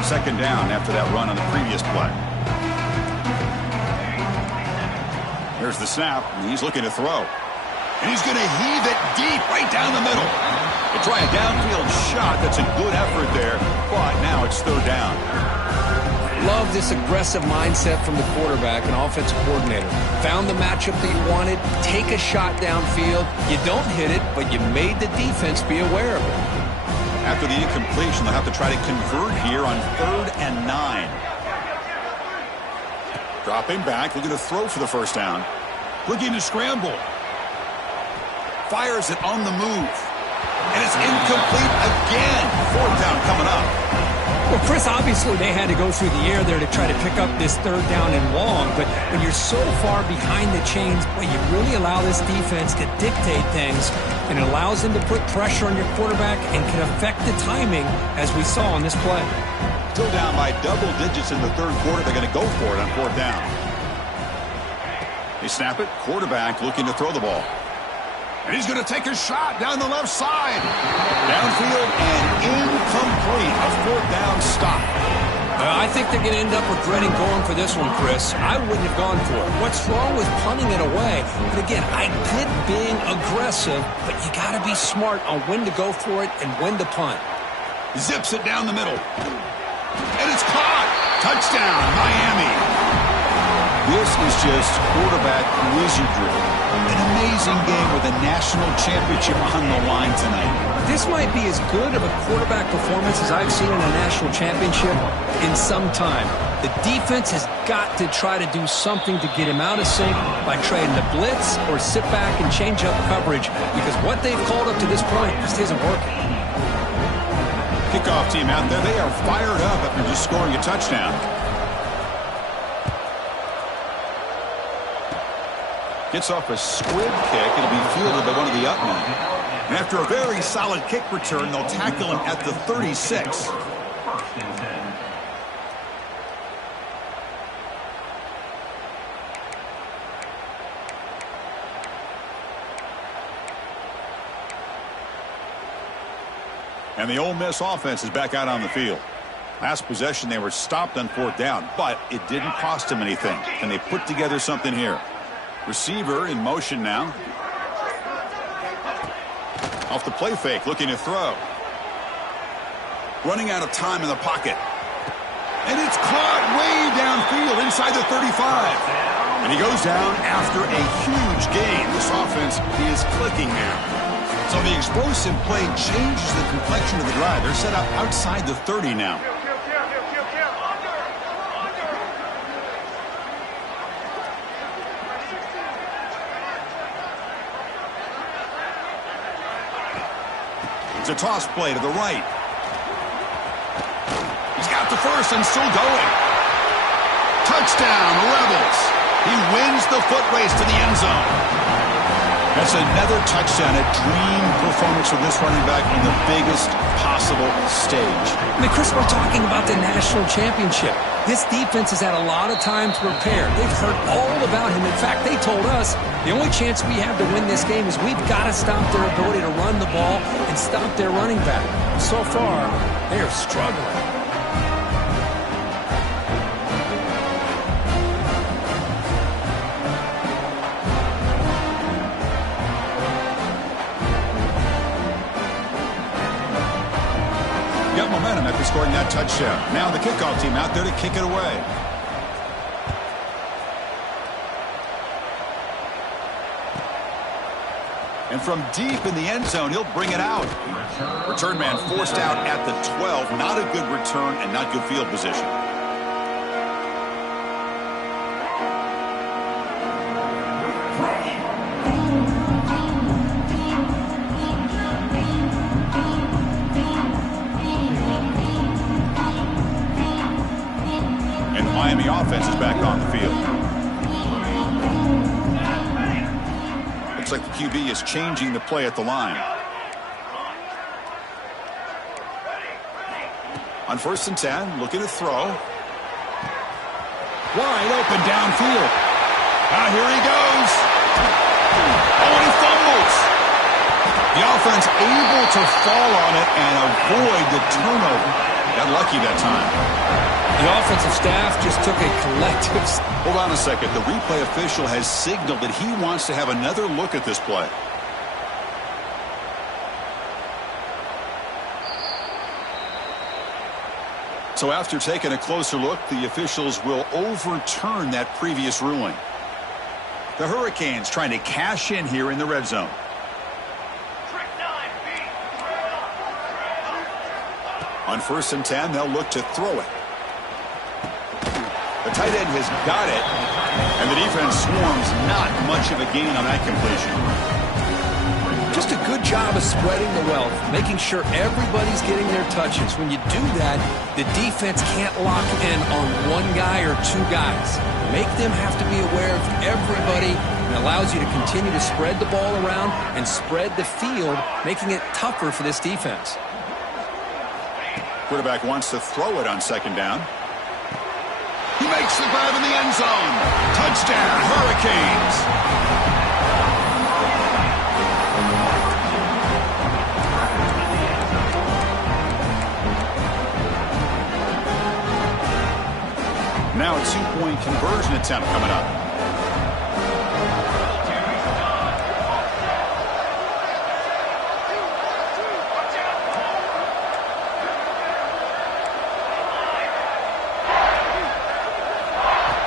Second down after that run on the previous play. There's the snap, and he's looking to throw. And he's going to heave it deep right down the middle. They try a downfield shot. That's a good effort there, but now it's third down. Love this aggressive mindset from the quarterback and offensive coordinator. Found the matchup that you wanted, take a shot downfield. You don't hit it, but you made the defense be aware of it. After the incompletion, they'll have to try to convert here on 3rd and 9. Dropping back, looking to throw for the first down. Looking to scramble. Fires it on the move. And it's incomplete again. 4th down coming up. Well, Chris, obviously they had to go through the air there to try to pick up this 3rd down and long, but when you're so far behind the chains, well, you really allow this defense to dictate things, and it allows them to put pressure on your quarterback and can affect the timing, as we saw on this play. Still down by double digits in the 3rd quarter. They're going to go for it on 4th down. They snap it. Quarterback looking to throw the ball. And he's going to take a shot down the left side. Downfield and incomplete. A 4th down stop. I think they're going to end up regretting going for this one, Chris. I wouldn't have gone for it. What's wrong with punting it away? But again, I get being aggressive, but you got to be smart on when to go for it and when to punt. Zips it down the middle. And it's caught. Touchdown, Miami. This is just quarterback wizardry. An amazing game with a national championship on the line tonight. This might be as good of a quarterback performance as I've seen in a national championship in some time. The defense has got to try to do something to get him out of sync by trading the blitz or sit back and change up coverage, because what they've called up to this point just isn't working. Kickoff team out there, they are fired up after just scoring a touchdown. Gets off a squib kick. It'll be fielded by one of the up men. And after a very solid kick return, they'll tackle him at the 36. And the Ole Miss offense is back out on the field. Last possession, they were stopped on 4th down, but it didn't cost them anything. Can they put together something here? Receiver in motion now. Off the play fake, looking to throw. Running out of time in the pocket. And it's caught way downfield inside the 35. And he goes down after a huge gain. This offense is clicking now. So the explosive play changes the complexion of the drive. They're set up outside the 30 now. It's a toss play to the right. He's got the first and still going. Touchdown, Rebels. He wins the foot race to the end zone. That's another touchdown, a dream performance for this running back on the biggest possible stage. I mean, Chris, we're talking about the national championship. This defense has had a lot of time to prepare. They've heard all about him. In fact, they told us the only chance we have to win this game is we've got to stop their ability to run the ball and stop their running back. So far, they are struggling. Got momentum after scoring that touchdown. Now the kickoff team out there to kick it away. And from deep in the end zone, he'll bring it out. Return man forced out at the 12. Not a good return and not good field position. Miami offense is back on the field. Looks like the QB is changing the play at the line. On 1st and 10, looking to throw. Wide open downfield. Here he goes. Oh, and he fumbles. The offense able to fall on it and avoid the turnover. Got lucky that time. The offensive staff just took a collective... Hold on a second. The replay official has signaled that he wants to have another look at this play. So after taking a closer look, the officials will overturn that previous ruling. The Hurricanes trying to cash in here in the red zone. On 1st and 10, they'll look to throw it. The tight end has got it, and the defense swarms. Not much of a gain on that completion. Just a good job of spreading the wealth, making sure everybody's getting their touches. When you do that, the defense can't lock in on one guy or two guys. Make them have to be aware of everybody, and allows you to continue to spread the ball around and spread the field, making it tougher for this defense. Quarterback wants to throw it on 2nd down. He makes the grab in the end zone. Touchdown, Hurricanes. Now a 2-point conversion attempt coming up.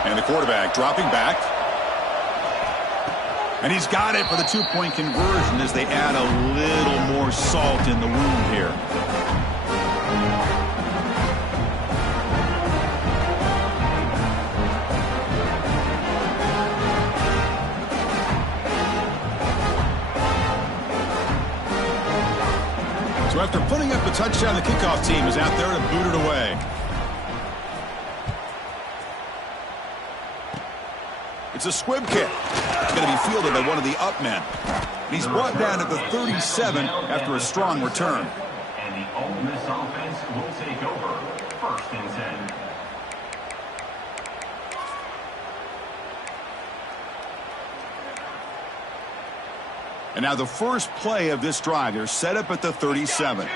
And the quarterback dropping back. And he's got it for the 2-point conversion as they add a little more salt in the wound here. So after putting up the touchdown, the kickoff team is out there to boot it away. It's a squib kick. It's going to be fielded by one of the up men. And he's brought down at the 37 after a strong return. And the Ole Miss offense will take over. 1st and 10. And now the first play of this drive. They're set up at the 37.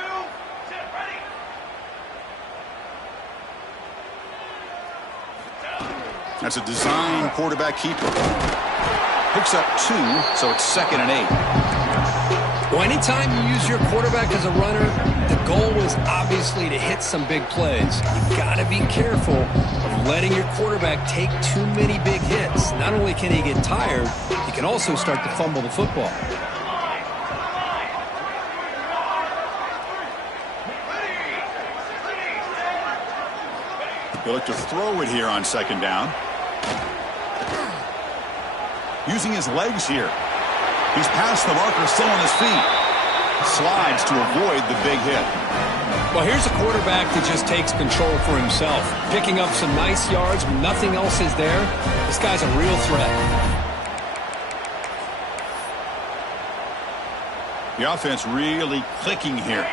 That's a design quarterback keeper. Picks up 2, so it's 2nd and 8. Well, anytime you use your quarterback as a runner, the goal is obviously to hit some big plays. You've got to be careful of letting your quarterback take too many big hits. Not only can he get tired, he can also start to fumble the football. He'll look to throw it here on 2nd down. Using his legs here. He's past the marker, still on his feet. Slides to avoid the big hit. Well, here's a quarterback that just takes control for himself. Picking up some nice yards when nothing else is there. This guy's a real threat. The offense really clicking here.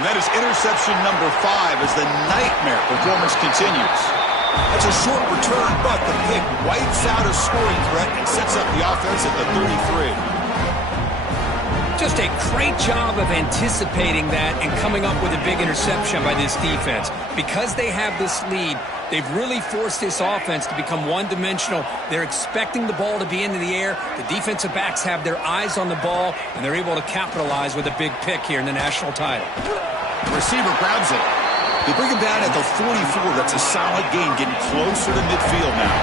And that is interception number 5 as the nightmare performance continues. That's a short return, but the pick wipes out a scoring threat and sets up the offense at the 33. Just a great job of anticipating that and coming up with a big interception by this defense. Because they have this lead, they've really forced this offense to become one-dimensional. They're expecting the ball to be into the air. The defensive backs have their eyes on the ball, and they're able to capitalize with a big pick here in the national title. The receiver grabs it. They bring him down at the 44. That's a solid gain, getting closer to midfield now.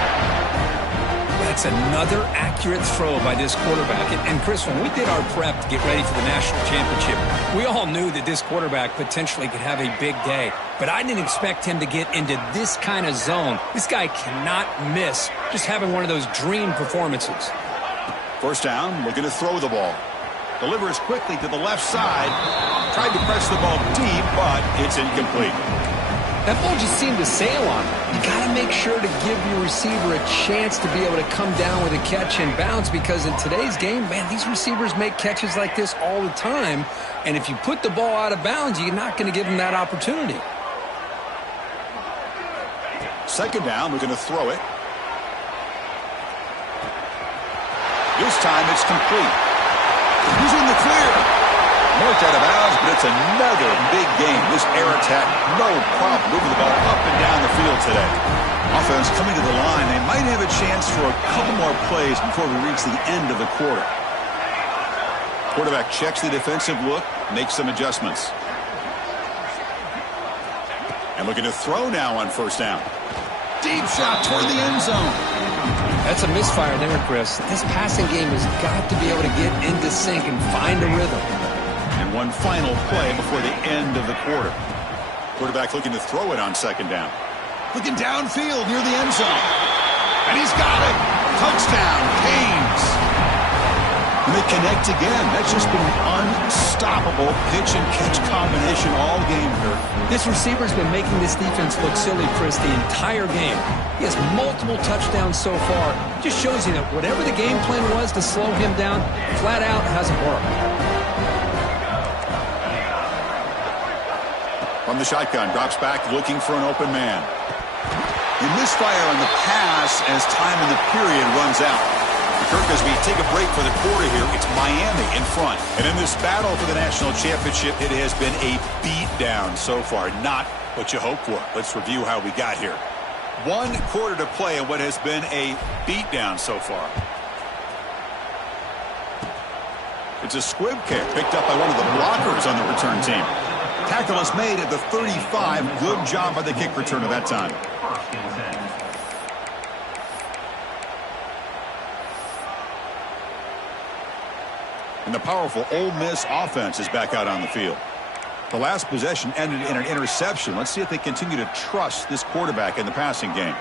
That's another accurate throw by this quarterback. And Chris, when we did our prep to get ready for the national championship, we all knew that this quarterback potentially could have a big day. But I didn't expect him to get into this kind of zone. This guy cannot miss just having one of those dream performances. 1st down, looking to throw the ball. Delivers quickly to the left side. Tried to press the ball deep, but it's incomplete. That ball just seemed to sail on him. You got to make sure to give your receiver a chance to be able to come down with a catch and bounce, because in today's game, man, these receivers make catches like this all the time. And if you put the ball out of bounds, you're not going to give them that opportunity. 2nd down, we're going to throw it. This time it's complete. He's in the clear. Marked out of bounds, but it's another big game. This air attack, no problem moving the ball up and down the field today. Offense coming to the line. They might have a chance for a couple more plays before we reach the end of the quarter. Quarterback checks the defensive look, makes some adjustments. And looking to throw now on 1st down. Deep shot toward the end zone. That's a misfire there, Chris. This passing game has got to be able to get into sync and find a rhythm. And one final play before the end of the quarter. Quarterback looking to throw it on 2nd down. Looking downfield near the end zone. And he's got it. Touchdown, Canes. And they connect again. That's just been an unstoppable pitch and catch combination all game here. This receiver's been making this defense look silly, Chris, the entire game. He has multiple touchdowns so far. Just shows you that whatever the game plan was to slow him down, flat out hasn't worked. From the shotgun, drops back looking for an open man. He misfire on the pass as time in the period runs out. Kirk, as we take a break for the quarter here, it's Miami in front. And in this battle for the national championship, it has been a beatdown so far. Not what you hoped for. Let's review how we got here. 1 quarter to play and what has been a beatdown so far. It's a squib kick picked up by one of the blockers on the return team. Tackle is made at the 35. Good job by the kick returner that time. 1st and 10. And the powerful Ole Miss offense is back out on the field. The last possession ended in an interception. Let's see if they continue to trust this quarterback in the passing game.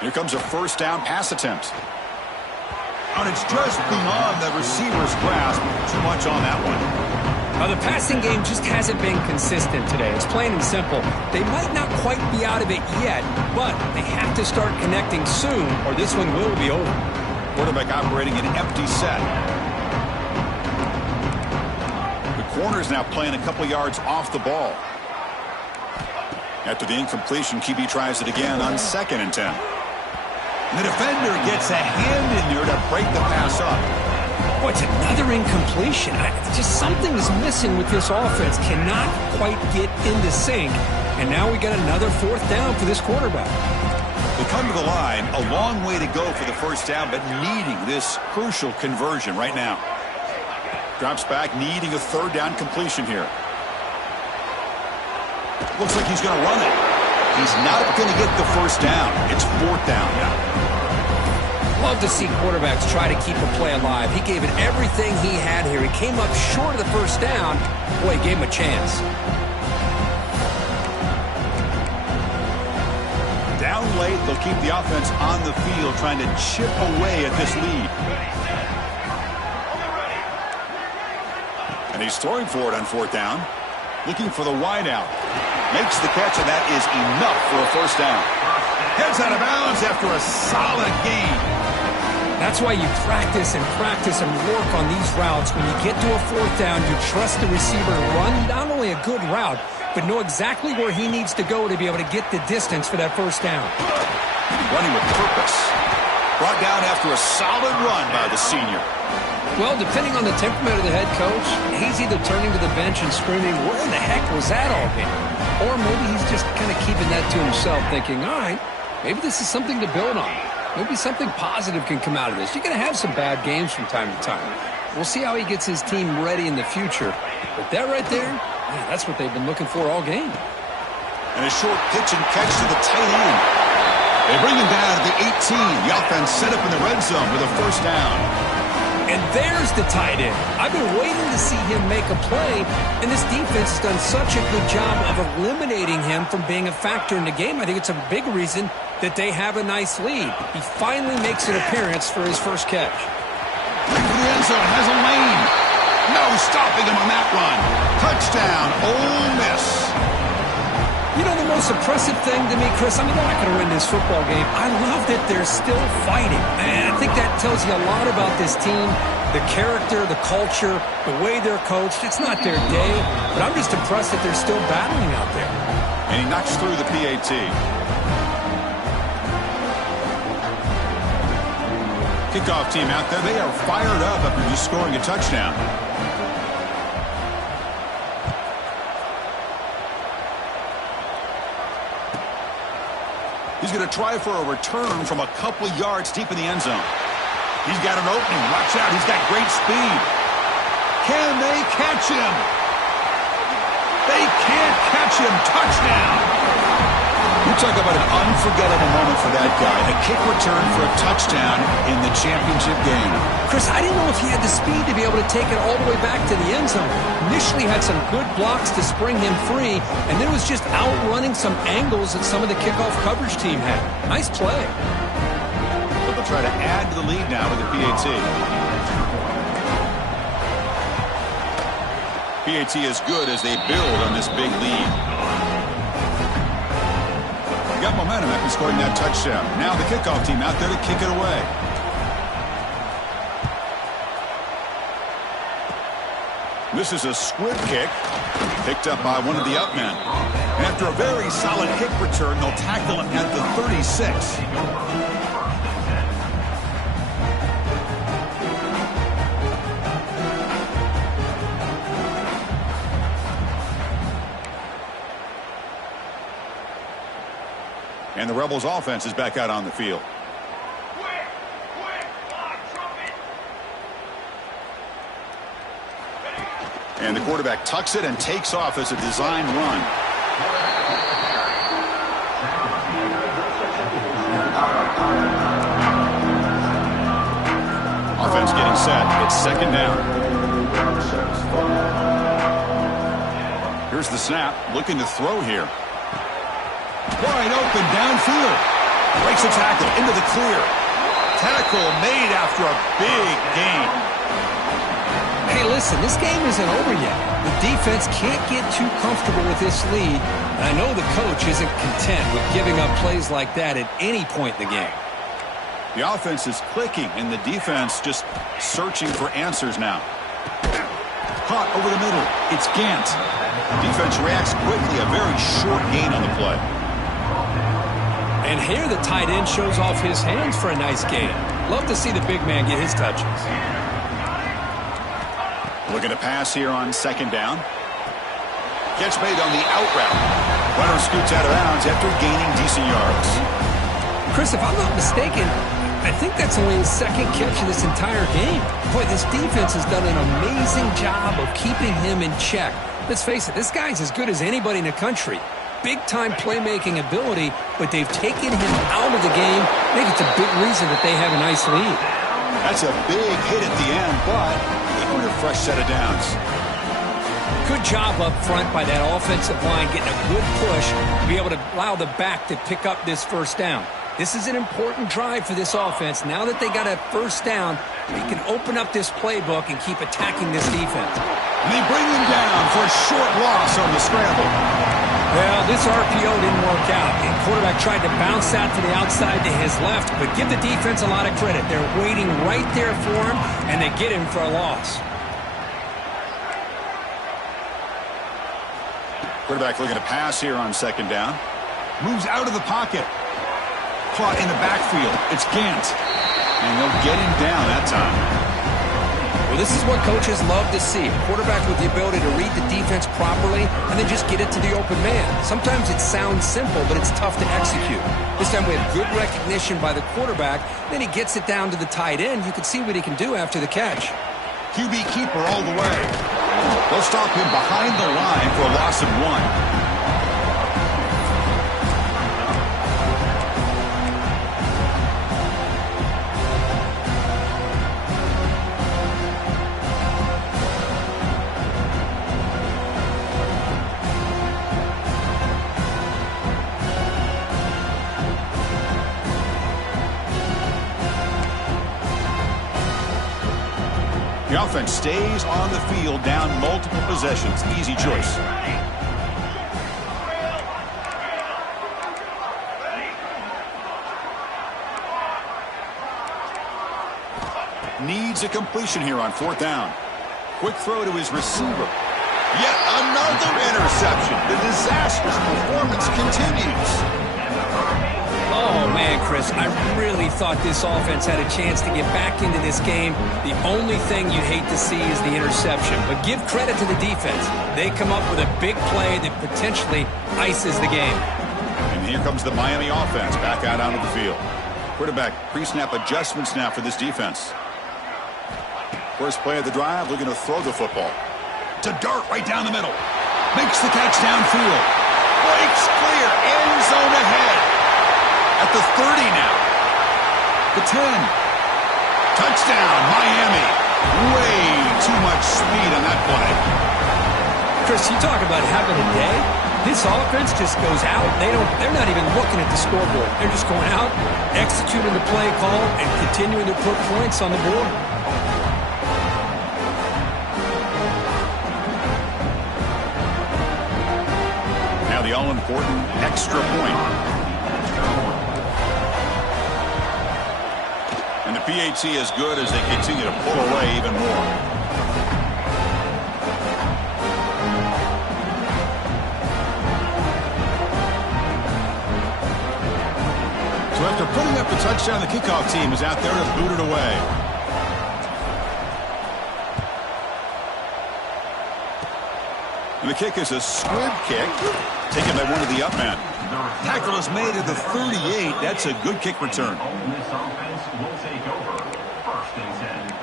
Here comes a 1st down pass attempt. And it's just beyond the receiver's grasp. Too much on that one. The passing game just hasn't been consistent today. It's plain and simple. They might not quite be out of it yet, but they have to start connecting soon or this one will be over. Quarterback operating an empty set. The corner's now playing a couple yards off the ball. After the incompletion, QB tries it again on 2nd and 10. And the defender gets a hand in there to break the pass up. Oh, it's another incompletion. Just something is missing with this offense. Cannot quite get into sync. And now we got another fourth down for this quarterback. They come to the line, a long way to go for the first down, but needing this crucial conversion right now. Drops back, needing a third down completion here. Looks like he's going to run it. He's not going to get the first down. It's fourth down now. Love to see quarterbacks try to keep a play alive. He gave it everything he had here. He came up short of the first down. Boy, he gave him a chance. Down late, they'll keep the offense on the field, trying to chip away at this lead. And he's throwing for it on fourth down. Looking for the wide out. Makes the catch, and that is enough for a first down. Heads out of bounds after a solid gain. That's why you practice and work on these routes. When you get to a fourth down, you trust the receiver to run not only a good route, but know exactly where he needs to go to be able to get the distance for that first down. Running with purpose. Brought down after a solid run by the senior. Well, depending on the temperament of the head coach, he's either turning to the bench and screaming, where the heck was that all game? Or maybe he's just kind of keeping that to himself, thinking, all right, maybe this is something to build on. Maybe something positive can come out of this. You're going to have some bad games from time to time. We'll see how he gets his team ready in the future. But that right there, man, that's what they've been looking for all game. And a short pitch and catch to the tight end. They bring him down to the 18. The offense set up in the red zone with a first down. And there's the tight end. I've been waiting to see him make a play, and this defense has done such a good job of eliminating him from being a factor in the game. I think it's a big reason that they have a nice lead. He finally makes an appearance for his first catch. The end zone has a lane. No stopping him on that run. Touchdown, Ole Miss. You know, the most impressive thing to me, Chris, I mean, they're not going to win this football game. I love that they're still fighting. And I think that tells you a lot about this team, the character, the culture, the way they're coached. It's not their day, but I'm just impressed that they're still battling out there. And he knocks through the PAT. Kickoff team out there. They are fired up after just scoring a touchdown. He's going to try for a return from a couple yards deep in the end zone. He's got an opening. Watch out. He's got great speed. Can they catch him? They can't catch him. Touchdown. You talk about an unforgettable moment for that guy. A kick return for a touchdown in the championship game. Chris, I didn't know if he had the speed to be able to take it all the way back to the end zone. Initially had some good blocks to spring him free, and then was just outrunning some angles that some of the kickoff coverage team had. Nice play. But they'll try to add to the lead now with the PAT. PAT is good as they build on this big lead. Got momentum after scoring that touchdown. Now the kickoff team out there to kick it away. This is a squib kick picked up by one of the up men. And after a very solid kick return, they'll tackle him at the 36. And the Rebels offense is back out on the field. And the quarterback tucks it and takes off as a design run. Offense getting set. It's second down. Here's the snap. Looking to throw here. Wide open downfield. Breaks a tackle into the clear. Tackle made after a big gain. Hey, listen, this game isn't over yet. The defense can't get too comfortable with this lead. And I know the coach isn't content with giving up plays like that at any point in the game. The offense is clicking, and the defense just searching for answers now. Caught over the middle. It's Gant. Defense reacts quickly. A very short gain on the play. And here the tight end shows off his hands for a nice gain. Love to see the big man get his touches. Looking to pass here on second down. Catch made on the out route. Runner scoots out of bounds after gaining decent yards. Chris, if I'm not mistaken, I think that's only his second catch of this entire game. Boy, this defense has done an amazing job of keeping him in check. Let's face it, this guy's as good as anybody in the country. Big-time playmaking ability, but they've taken him out of the game. I think it's a big reason that they have a nice lead. That's a big hit at the end, but they earned a fresh set of downs. Good job up front by that offensive line, getting a good push to be able to allow the back to pick up this first down. This is an important drive for this offense. Now that they got a first down, they can open up this playbook and keep attacking this defense. And they bring him down for a short loss on the scramble. Well, this RPO didn't work out. The quarterback tried to bounce that to the outside to his left, but give the defense a lot of credit. They're waiting right there for him, and they get him for a loss. Quarterback looking to pass here on second down. Moves out of the pocket. Caught in the backfield. It's Gant. And they'll get him down that time. Well, this is what coaches love to see. A quarterback with the ability to read the defense properly and then just get it to the open man. Sometimes it sounds simple, but it's tough to execute. This time we have good recognition by the quarterback. Then he gets it down to the tight end. You can see what he can do after the catch. QB keeper all the way. They'll stop him behind the line for a loss of 1. The offense stays on the field, down multiple possessions. Easy choice. Needs a completion here on fourth down. Quick throw to his receiver. Yet another interception. The disastrous performance continues. Oh, man, Chris, I really thought this offense had a chance to get back into this game. The only thing you'd hate to see is the interception. But give credit to the defense. They come up with a big play that potentially ices the game. And here comes the Miami offense back out onto the field. Quarterback pre-snap adjustments now for this defense. First play of the drive, looking to throw the football. To dart right down the middle. Makes the catch downfield. Breaks clear. End zone ahead. At the 30 now. The 10. Touchdown, Miami. Way too much speed on that play. Chris, you talk about having a day. This offense just goes out. They're not even looking at the scoreboard. They're just going out, executing the play call, and continuing to put points on the board. Now the all-important extra point. And the PAT is good as they continue to pull away even more. So after putting up the touchdown, the kickoff team is out there to boot it away. And the kick is a squib kick, taken by one of the up men. Tackle is made at the 38. That's a good kick return. This offense will take over. First and 10.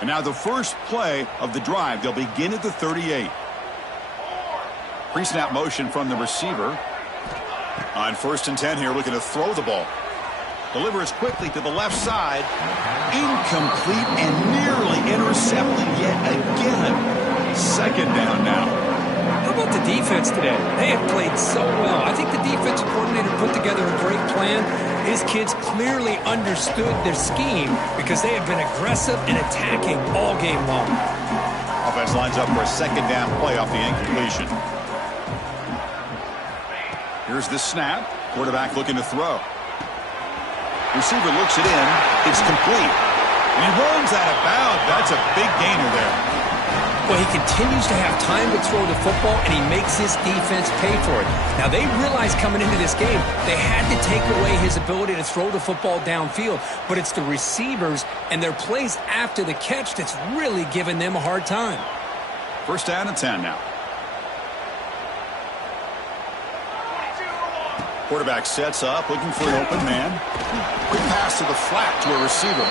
And now the first play of the drive. They'll begin at the 38. Pre-snap motion from the receiver. On first and 10 here, looking to throw the ball. Delivers quickly to the left side. Incomplete and nearly intercepted yet again. Second down now. How about the defense today? They have played so well. I think the defensive coordinator put together a great plan. His kids clearly understood their scheme because they have been aggressive and attacking all game long. Offense lines up for a second down play off the incompletion. Here's the snap. Quarterback looking to throw. Receiver looks it in. It's complete. And he runs out of bounds. That's a big gainer there. Well, he continues to have time to throw the football, and he makes his defense pay for it. Now, they realized coming into this game they had to take away his ability to throw the football downfield, but it's the receivers and their plays after the catch that's really giving them a hard time. First down and 10 now. Quarterback sets up, looking for an open man. Quick pass to the flat to a receiver.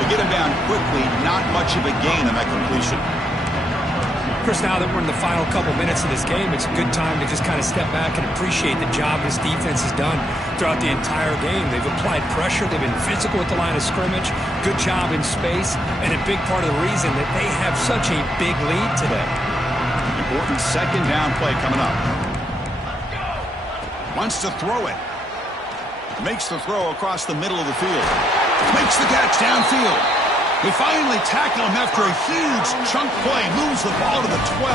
They get him down quickly, not much of a gain on that completion. Chris, now that we're in the final couple minutes of this game, it's a good time to just kind of step back and appreciate the job this defense has done throughout the entire game. They've applied pressure. They've been physical at the line of scrimmage. Good job in space, and a big part of the reason that they have such a big lead today. Important second down play coming up. Wants to throw it. Makes the throw across the middle of the field. Makes the catch downfield. They finally tackle him after a huge chunk play. Moves the ball to the 12.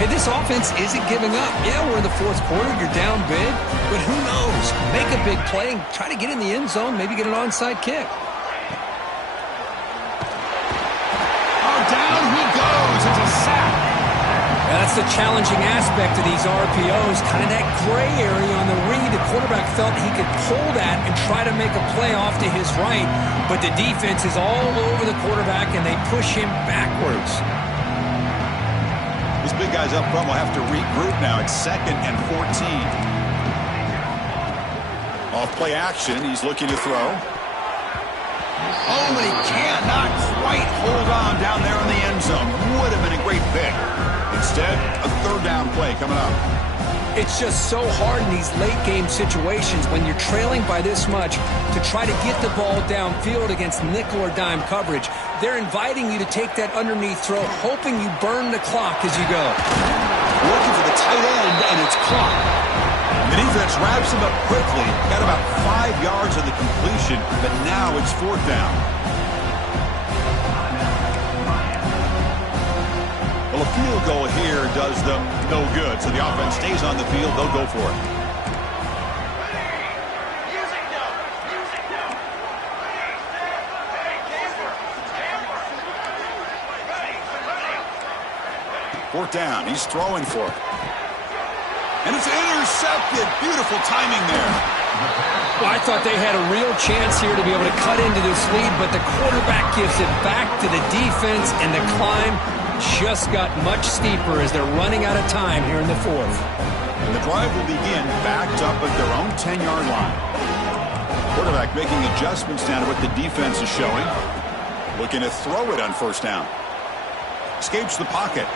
Hey, this offense isn't giving up. Yeah, we're in the fourth quarter. You're down big. But who knows? Make a big play and try to get in the end zone. Maybe get an onside kick. Oh, down he goes. It's a sack. That's the challenging aspect of these RPOs, kind of that gray area on the read. The quarterback felt he could pull that and try to make a play off to his right, but the defense is all over the quarterback, and they push him backwards. These big guys up front will have to regroup now. It's 2nd and 14. Off play action, he's looking to throw. Oh, but he cannot quite hold on down there in the end zone. Would have been a great pick. Instead, a third down play coming up. It's just so hard in these late game situations when you're trailing by this much to try to get the ball downfield against nickel or dime coverage. They're inviting you to take that underneath throw, hoping you burn the clock as you go. Looking for the tight end, and it's caught. The defense wraps him up quickly. Got about 5 yards on the completion, but now it's 4th down. Well, a field goal here does them no good, so the offense stays on the field. They'll go for it. Fourth down. He's throwing for it. And it's intercepted. Beautiful timing there. Well, I thought they had a real chance here to be able to cut into this lead, but the quarterback gives it back to the defense, and the climb just got much steeper as they're running out of time here in the fourth. And the drive will begin backed up at their own 10-yard line. Quarterback making adjustments down to what the defense is showing. Looking to throw it on first down. Escapes the pocket.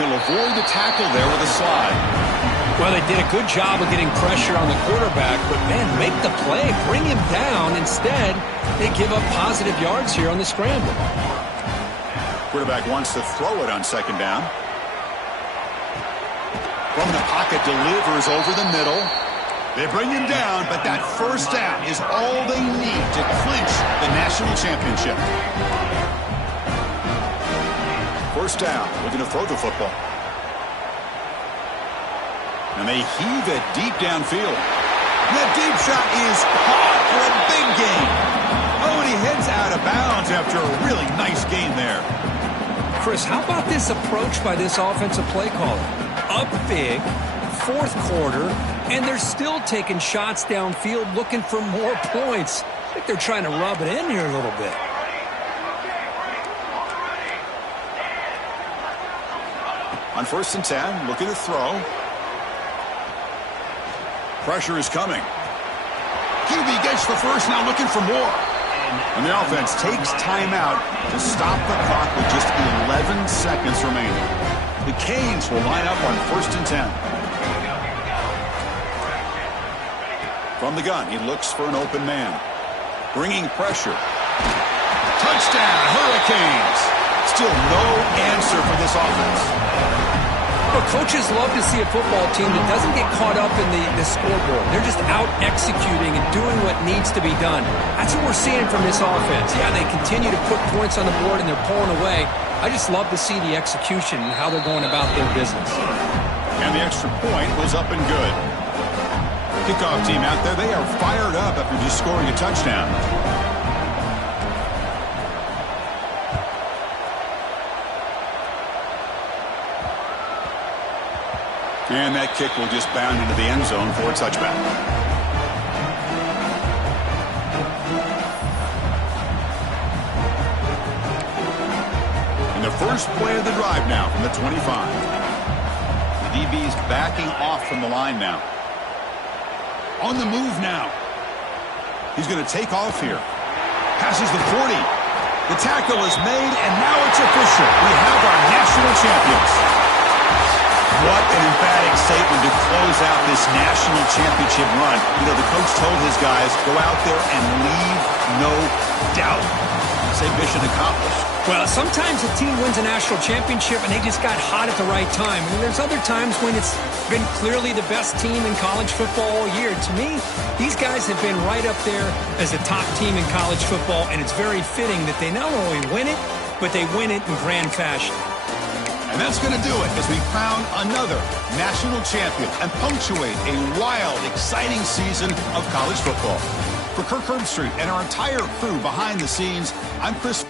He'll avoid the tackle there with a slide. Well, they did a good job of getting pressure on the quarterback, but, man, make the play. Bring him down. Instead, they give up positive yards here on the scramble. Quarterback wants to throw it on second down. From the pocket, delivers over the middle. They bring him down, but that first down is all they need to clinch the national championship. First down, looking to throw the football. And they heave it deep downfield. And that deep shot is caught for a big gain. Oh, and he heads out of bounds after a really nice gain there. Chris, how about this approach by this offensive play caller? Up big, fourth quarter, and they're still taking shots downfield looking for more points. I think they're trying to rub it in here a little bit. On 1st and 10, looking to throw. Pressure is coming. QB gets the first, now looking for more. And the offense takes timeout to stop the clock with just 11 seconds remaining. The Canes will line up on 1st and 10. From the gun, he looks for an open man. Bringing pressure. Touchdown, Hurricanes. Still no answer for this offense. Well, coaches love to see a football team that doesn't get caught up in the scoreboard. They're just out executing and doing what needs to be done. That's what we're seeing from this offense. Yeah, they continue to put points on the board and they're pulling away. I just love to see the execution and how they're going about their business. And the extra point was up and good. Kickoff team out there, they are fired up after just scoring a touchdown. And that kick will just bound into the end zone for a touchback. And the first play of the drive now from the 25. The DB's backing off from the line now. On the move now. He's going to take off here. Passes the 40. The tackle is made, and now it's official. We have our national champions. What an emphatic statement to close out this national championship run. You know, the coach told his guys, go out there and leave no doubt. Say mission accomplished. Well, sometimes a team wins a national championship and they just got hot at the right time. And there's other times when it's been clearly the best team in college football all year. To me, these guys have been right up there as a top team in college football, and it's very fitting that they not only win it, but they win it in grand fashion. And that's going to do it as we crown another national champion and punctuate a wild, exciting season of college football. For Kirk Herbstreit and our entire crew behind the scenes, I'm Chris